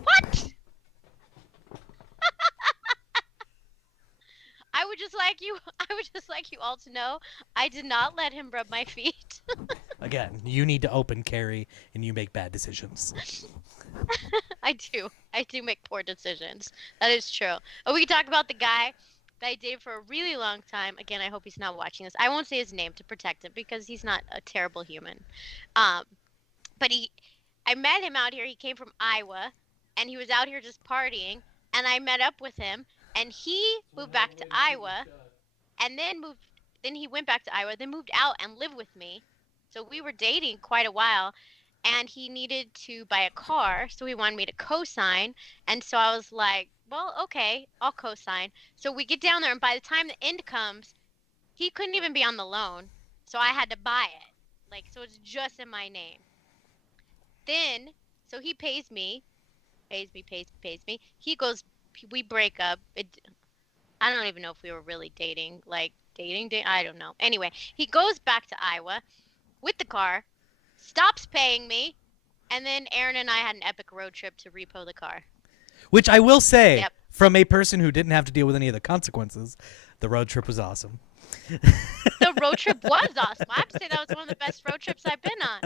What? I would just like you all to know I did not let him rub my feet. Again, you need to open carry and you make bad decisions. I do make poor decisions. That is true. Oh, we can talk about the guy that I dated for a really long time. Again, I hope he's not watching this. I won't say his name to protect him because he's not a terrible human. But I met him out here. He came from Iowa, and he was out here just partying. And I met up with him, and he moved back to Iowa, and then he went back to Iowa, then moved out and lived with me. So we were dating quite a while, and he needed to buy a car, so he wanted me to co-sign. And so I was like, well, okay, I'll co-sign. So we get down there, and by the time the end comes, he couldn't even be on the loan, so I had to buy it. Like, so it's just in my name. Then, so he pays me, pays me. He goes, we break up. I don't even know if we were really dating, like dating. I don't know. Anyway, he goes back to Iowa with the car, stops paying me, and then Aaron and I had an epic road trip to repo the car. Which I will say, Yep. from a person who didn't have to deal with any of the consequences, the road trip was awesome. The road trip was awesome. I have to say that was one of the best road trips I've been on.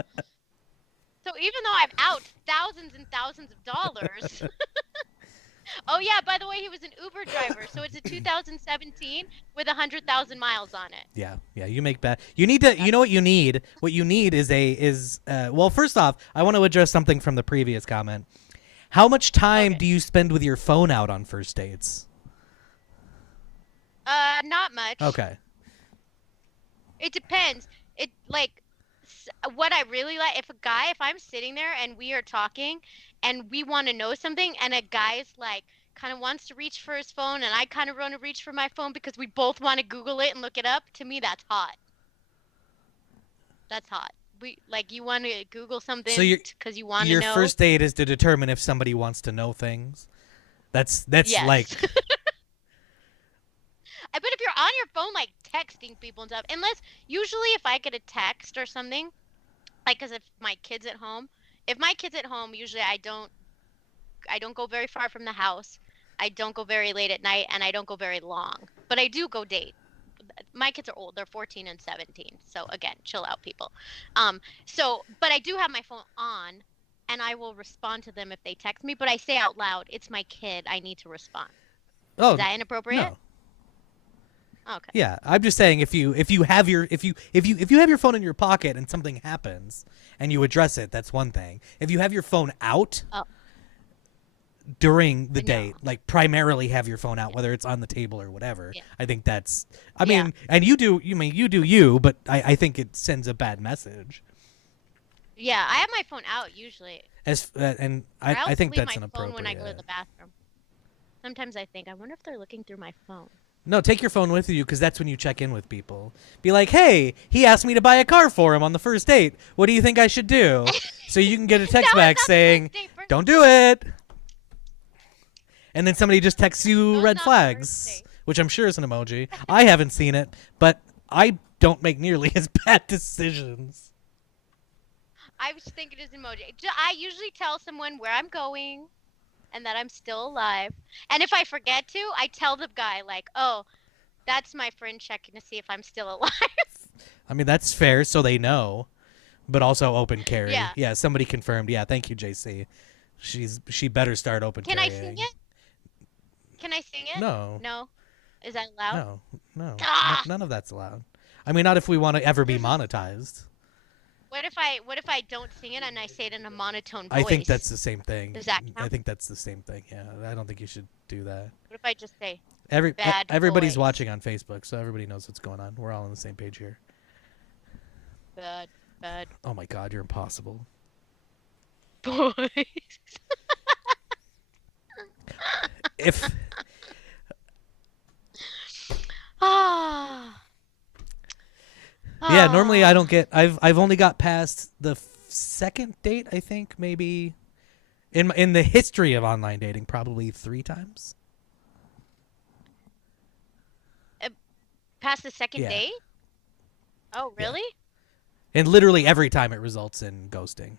So even though I'm out thousands and thousands of dollars. Oh yeah, by the way, he was an Uber driver, so it's a 2017 with 100,000 miles on it. Yeah, you make bad. You need to. You know what you need? What you need is well, first off, I want to address something from the previous comment. How much time do you spend with your phone out on first dates? Not much. Okay. It depends. It like what I really like if I'm sitting there and we are talking and we want to know something and a guy's like kind of wants to reach for his phone and I kind of want to reach for my phone because we both want to Google it and look it up, to me that's hot. That's hot. We like you want to Google something because you want to know. Your first date is to determine if somebody wants to know things. That's yes. like I bet if you're on your phone, like texting people and stuff, unless usually if I get a text or something, like, cause if my kid's at home, usually I don't go very far from the house. I don't go very late at night, and I don't go very long. But I do go date. My kids are old; they're 14 and 17. So again, chill out, people. But I do have my phone on, and I will respond to them if they text me. But I say out loud, "It's my kid. I need to respond." Oh, is that inappropriate? No. Okay. Yeah, I'm just saying if you have your phone in your pocket and something happens and you address it, that's one thing. If you have your phone out during the date, like primarily have your phone out, whether it's on the table or whatever, I think that's. I mean, and you do you, but I think it sends a bad message. Yeah, I have my phone out usually. I think that's inappropriate. my phone when I go to the bathroom. Sometimes I think, I wonder if they're looking through my phone. No, take your phone with you because that's when you check in with people. Be like, hey, he asked me to buy a car for him on the first date. What do you think I should do? So you can get a text back saying, don't do it. And then somebody just texts you red flags, which I'm sure is an emoji. I haven't seen it, but I don't make nearly as bad decisions. I was thinking it's an emoji. I usually tell someone where I'm going and that I'm still alive. And if I forget to, I tell the guy, like, oh, that's my friend checking to see if I'm still alive. I mean, that's fair, so they know. But also open carry. Yeah, somebody confirmed. Yeah, thank you, JC. She better start open carrying. Can I sing it? Can I sing it? No. No? Is that allowed? No. None of that's allowed. I mean, not if we want to ever be monetized. What if I don't sing it and I say it in a monotone voice? I think that's the same thing. Does that count? I think that's the same thing. Yeah, I don't think you should do that. What if I just say everybody's voice. watching on Facebook, so everybody knows what's going on. We're all on the same page here. Bad. Oh my God, you're impossible. Boys. If yeah, normally I don't get. I've only got past the second date. I think maybe in the history of online dating, probably 3 times. Past the second date? Oh, really? Yeah. And literally every time it results in ghosting.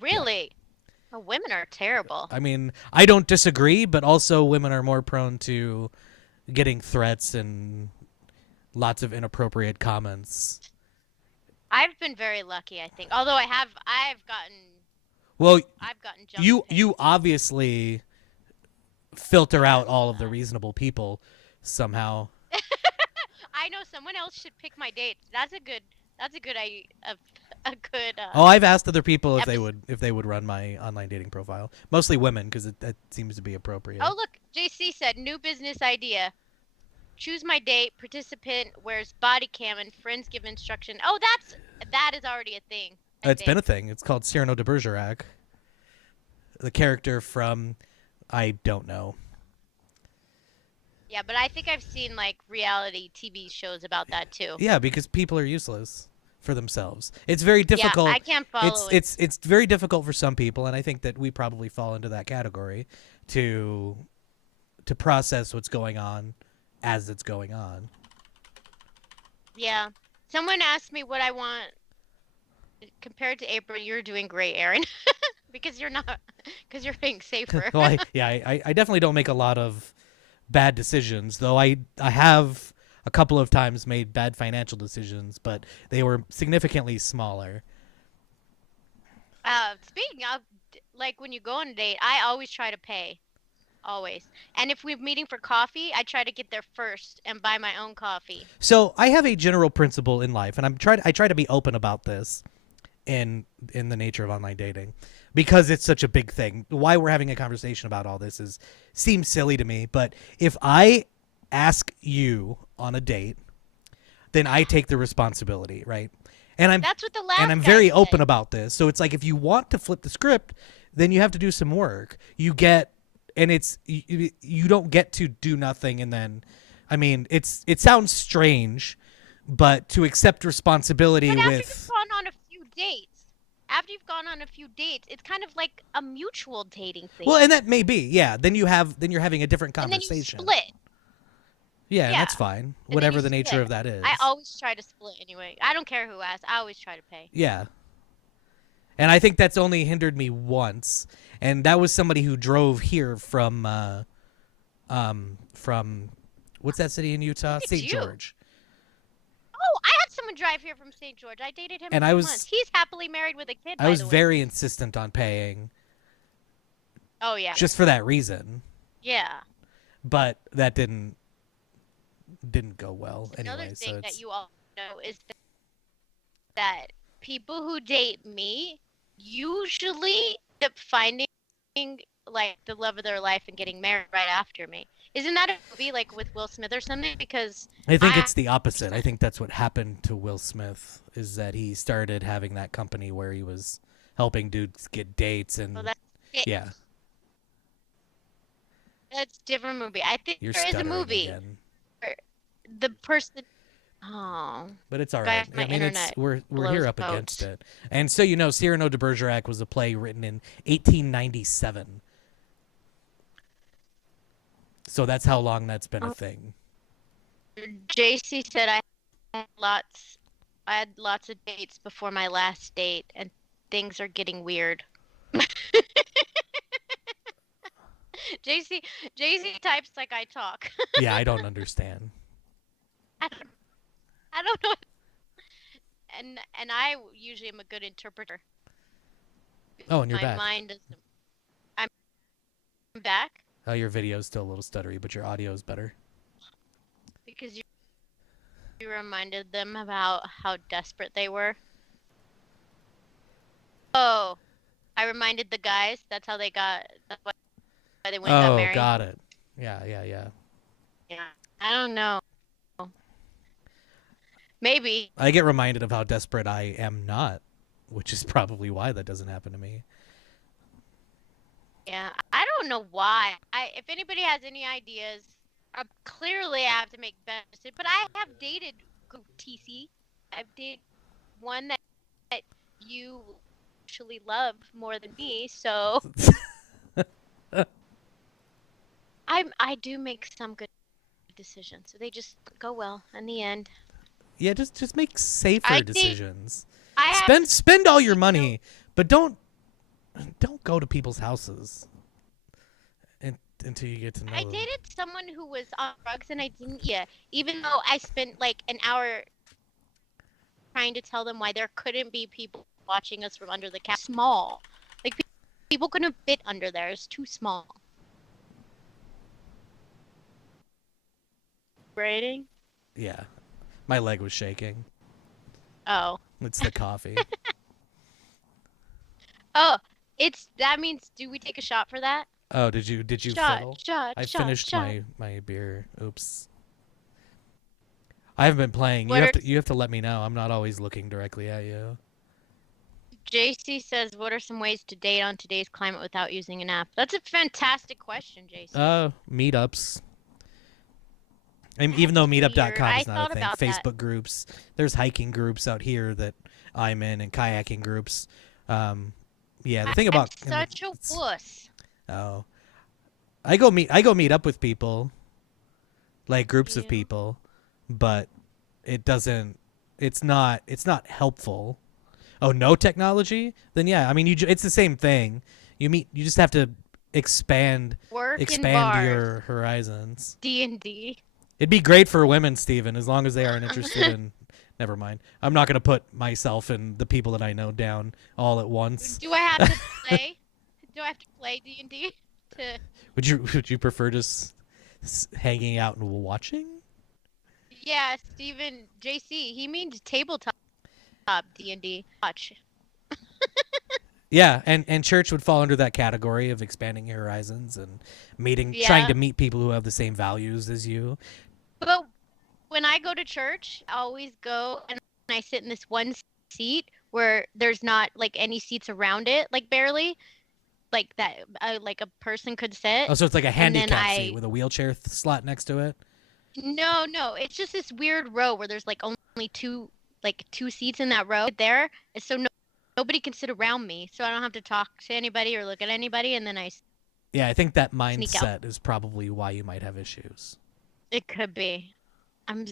Really? Yeah. Oh, women are terrible. I mean, I don't disagree, but also women are more prone to getting threats and lots of inappropriate comments. I've been very lucky, I think. Although I've gotten jumped. You obviously filter out all of the reasonable people somehow. I know someone else should pick my dates. That's a good Oh, I've asked other people if they would run my online dating profile. Mostly women, because that seems to be appropriate. Oh, look, JC said new business idea. Choose my date. Participant wears body cam and friends give instruction. Oh, that is already a thing. It's been a thing. It's called Cyrano de Bergerac. The character from, I don't know. Yeah, but I think I've seen like reality TV shows about that too. Yeah, because people are useless. for themselves. It's very Yeah, difficult. I can't follow it. It's very difficult for some people, and I think that we probably fall into that category to process what's going on as it's going on. Yeah. Someone asked me what I want compared to April. You're doing great, Aaron, because you're not, because you're being safer. Well, I definitely don't make a lot of bad decisions, though I have a couple of times made bad financial decisions, but they were significantly smaller. Speaking of, like when you go on a date, I always try to pay. Always. And if we're meeting for coffee, I try to get there first and buy my own coffee. So I have a general principle in life, and I try to be open about this in the nature of online dating, because it's such a big thing. Why we're having a conversation about all this seems silly to me, but if I ask you on a date, then I take the responsibility, right? And That's what the last I'm guy very said. open about this. So it's like, if you want to flip the script, then you have to do some work. You don't get to do nothing and then, I mean, it sounds strange, but to accept responsibility But after with you've gone on a few dates, it's kind of like a mutual dating thing. well, and that may be, yeah. Then you're having a different and then you conversation. split. Yeah, and Yeah. that's fine. And then Whatever you the nature split. of that is. I always try to split anyway. I don't care who asks. I always try to pay. Yeah. And I think that's only hindered me once, and that was somebody who drove here from what's that city in Utah? Look at St. you. George. Oh, I had someone drive here from St. George. I dated him And for I 2 was- months. He's happily married with a kid, I by was the way. very insistent on paying Oh, yeah. just for that reason, Yeah. but that didn't go well Another anyway. thing So that it's you all know is that people who date me usually end up finding like the love of their life and getting married right after me. Isn't that a movie like with Will Smith or something? Because I think it's the opposite. I think that's what happened to Will Smith, is that he started having that company where he was helping dudes get dates and well, that's it. yeah. That's a different movie. I think You're there is a stuttering movie. again. The person. Oh. But it's all Guys, right. my I mean, internet we're here blows up out. against it. And so you know, Cyrano de Bergerac was a play written in 1897. So that's how long that's been a thing. JC said I had lots of dates before my last date, and things are getting weird. JC types like I talk. Yeah, I don't understand. I don't know. And I usually am a good interpreter. Oh, and you're My back. mind is. I'm back Oh, your video's still a little stuttery, but your audio's better. because you reminded them about how desperate they were. Oh, I reminded the guys. That's how they got. That's why they went and got Oh, married. got it. Yeah. Yeah. I don't know. Maybe. I get reminded of how desperate I am not, which is probably why that doesn't happen to me. Yeah. I don't know why. If anybody has any ideas, clearly I have to make better decisions. But I have dated TC. I've dated one that you actually love more than me, so I do make some good decisions. So they just go well in the end. Yeah, just make safer I think- decisions. I have Spend all your money, but don't go to people's houses until you get to know I them. dated someone who was on drugs and I didn't, yeah, even though I spent like an hour trying to tell them why there couldn't be people watching us from under the couch. Small. Like people couldn't fit under there. It's too small. Braiding? Yeah, my leg was shaking. Oh. It's the coffee. Oh, that means do we take a shot for that? Oh, did you Shot, fiddle? shot, I shot, finished shot. my beer. Oops. I haven't been playing. What You have to let me know. I'm not always looking directly at you. JC says, what are some ways to date on today's climate without using an app? That's a fantastic question, JC. Meetups. I mean, even though That's weird. meetup.com I is not thought a thing, about that. Facebook groups, there's hiking groups out here that I'm in and kayaking groups. Yeah, the thing I'm about such a wuss. oh, I go meet up with people, like groups of You. people, but it doesn't. It's not helpful. Oh, no technology? Then yeah, I mean, it's the same thing. You just have to expand Work in expand bars. your horizons. D&D. It'd be great for women, Steven, as long as they aren't interested in. Never mind. I'm not going to put myself and the people that I know down all at once. Do I have to play? Do I have to play D&D to? Would you prefer just hanging out and watching? Yeah, Steven JC. He means tabletop D&D. Watch. Yeah, and church would fall under that category of expanding your horizons and trying Yeah, to meet people who have the same values as you. but when I go to church, I always go and I sit in this one seat where there's not like any seats around it, like barely, like that, like a person could sit. Oh, so it's like a And then handicap seat with a wheelchair slot next to it. no, it's just this weird row where there's like only two seats in that row there, and so nobody can sit around me, so I don't have to talk to anybody or look at anybody, and then Yeah, I think that sneak out. mindset is probably why you might have issues. It could be.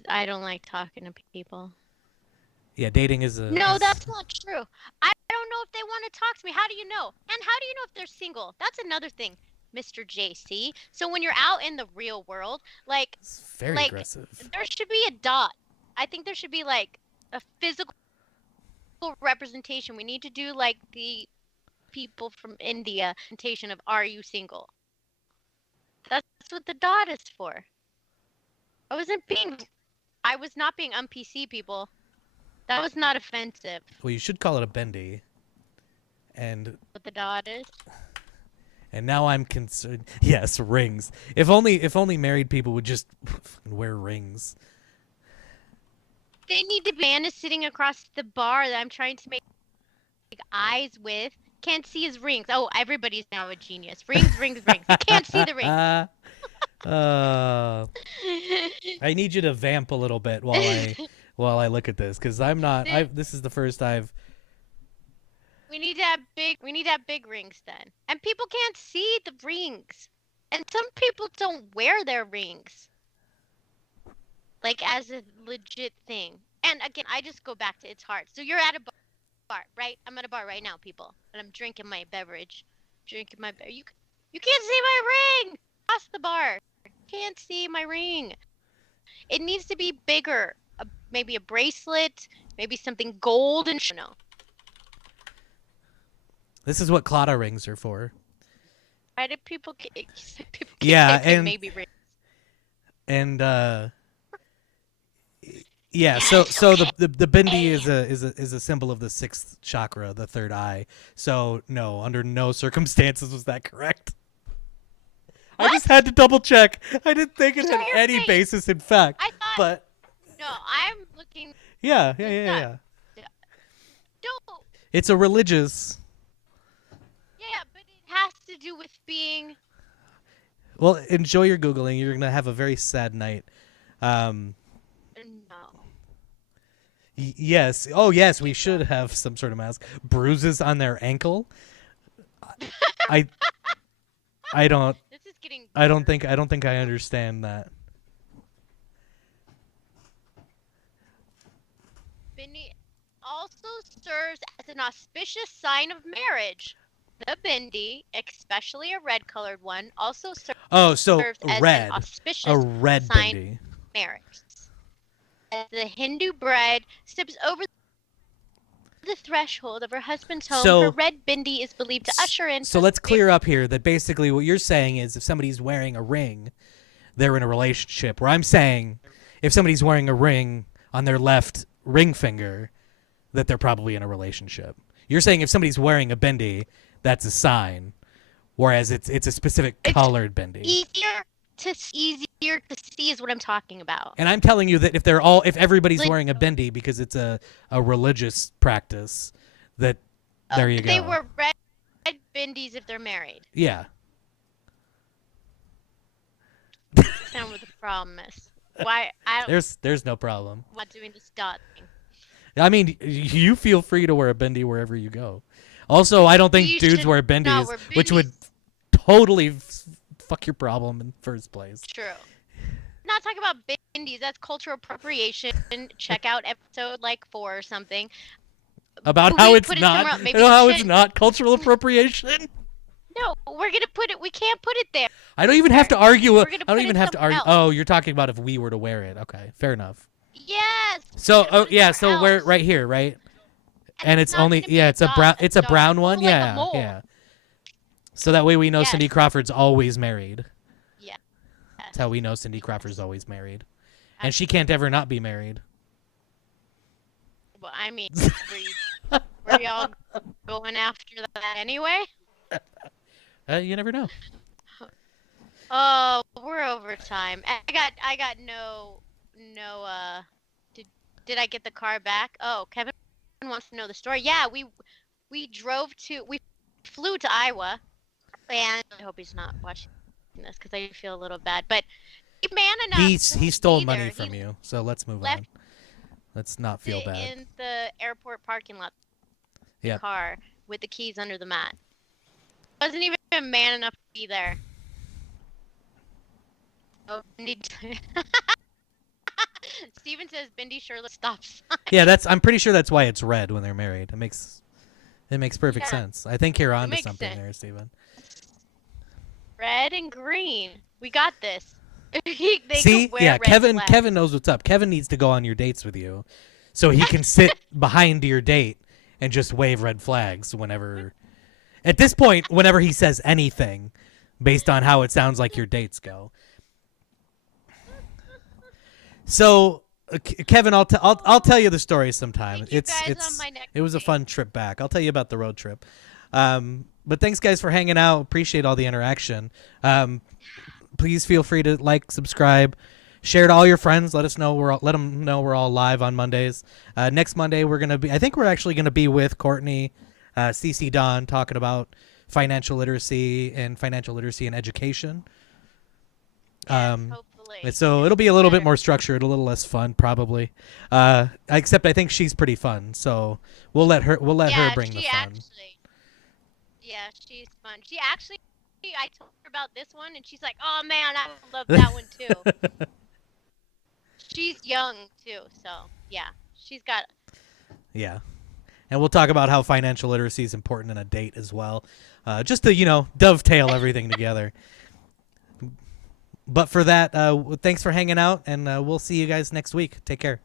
I don't like talking to people. Yeah, dating is a No, that's not true. I don't know if they want to talk to me. How do you know? And how do you know if they're single? That's another thing, Mr. JC. So when you're out in the real world, it's very like aggressive. there should be a dot. I think there should be like a physical representation. We need to do like the people from India presentation of "Are you single?" That's what the dot is for. I wasn't being. I was not being un-PC, people. That was not offensive. Well, you should call it a bendy. And What the dot is. now I'm concerned. Yes, rings. If only married people would just wear rings. They need to be. Man is sitting across the bar that I'm trying to make eyes with. Can't see his rings. Oh, everybody's now a genius. Rings, rings, rings. You can't see the rings. I need you to vamp a little bit while I look at this because I'm not. This is the first I've. We need to have big rings then. And people can't see the rings. And some people don't wear their rings. Like as a legit thing. And again, I just go back to it's hard. So you're at a bar, right? I'm at a bar right now, people. And I'm drinking my beverage. You can't see my ring across the bar. Can't see my ring. It needs to be bigger. Maybe a bracelet, maybe something gold and no. This is what Claddagh rings are for. Why do people keep Yeah, saying and maybe rings? and yeah, so the bindi is a symbol of the sixth chakra, the third eye. So no, under no circumstances was that correct. What? I just had to double check. I didn't think it Show had your any face. basis in fact. I thought But no, I'm looking. yeah. Don't. It's a religious. Yeah, but it has to do with being. Well, enjoy your googling. You're gonna have a very sad night. No. Yes. Oh, yes. We should have some sort of mask. Bruises on their ankle. I don't. This is getting. I don't think I understand that. Bindi also serves as an auspicious sign of marriage. The bindi, especially a red-colored one, also Oh, so serves as red. an auspicious A red sign bindi. of marriage. As the Hindu bride steps over the threshold of her husband's home, So- her red bindi is believed to usher in. So let's clear up here that basically what you're saying is if somebody's wearing a ring, they're in a relationship. Where I'm saying if somebody's wearing a ring on their left ring finger, that they're probably in a relationship. You're saying if somebody's wearing a bindi, that's a sign, whereas it's a specific colored bindi. Easier to see is what I'm talking about. And I'm telling you that if everybody's wearing a bindi because it's a religious practice, that there you go. They wear red bindis if they're married. Yeah. That's not what the problem is. Why I don't There's no problem. want doing the dot thing. I mean, you feel free to wear a bindi wherever you go. Also, I don't think You dudes should wear not bindis, wear which would bindis. totally fuck your problem in the first place. True. Not talking about bindies. That's cultural appropriation. Check out episode like 4 or something. About We how it's put it not, somewhere else. Maybe you know we how it's shouldn't. not cultural appropriation. No, we're gonna put it. We can't put it there. I don't even have to argue. We're I gonna don't put even it have to somewhere argue. else. Oh, you're talking about if we were to wear it. Okay, fair enough. Yes. So, we're gonna oh put it yeah, somewhere so we're else. right here, right? And it's not only gonna be it's a dot, brown it's a dot. brown one. More like a Yeah, mole. yeah. So that way we know Yes. Cindy Crawford's always married. Yeah. That's how we know Cindy Crawford's always married. And she can't ever not be married. Well, I mean, were y'all going after that anyway? You never know. Oh, we're over time. I got no did I get the car back? Oh, Kevin wants to know the story. Yeah, we flew to Iowa, and I hope he's not watching this because I feel a little bad. But he man enough. He to stole be money there. from He you. So let's move left on. Let's not feel it bad. in the airport parking lot. Yeah. The car with the keys under the mat. Wasn't even man enough to be there. Oh, Bindi. Steven says Bindi Shirley stops. Yeah, I'm pretty sure that's why it's red when they're married. It makes perfect Yeah. sense. I think you're onto makes something sense. there, Steven. Red and green. We got this. They See? could wear Yeah, red Kevin flags. knows what's up. Kevin needs to go on your dates with you so he can sit behind your date and just wave red flags whenever at this point whenever he says anything based on how it sounds like your dates go. So Kevin, I'll tell you the story sometime. Take you guys on my next It was a date. fun trip back. I'll tell you about the road trip. But thanks guys for hanging out. Appreciate all the interaction. Please feel free to like, subscribe, share to all your friends. Let them know we're all live on Mondays. Next Monday I think we're actually gonna be with Courtney, CC Don, talking about financial literacy and education. Yes, hopefully. And so it'll be a little bit more structured, a little less fun, probably. Except I think she's pretty fun, so we'll let her bring the fun. Yeah, she's fun. I told her about this one, and she's like, "Oh man, I love that one too." She's young too, so yeah, she's got. Yeah. And we'll talk about how financial literacy is important in a date as well. Just to, dovetail everything together. But for that, thanks for hanging out, and we'll see you guys next week. Take care.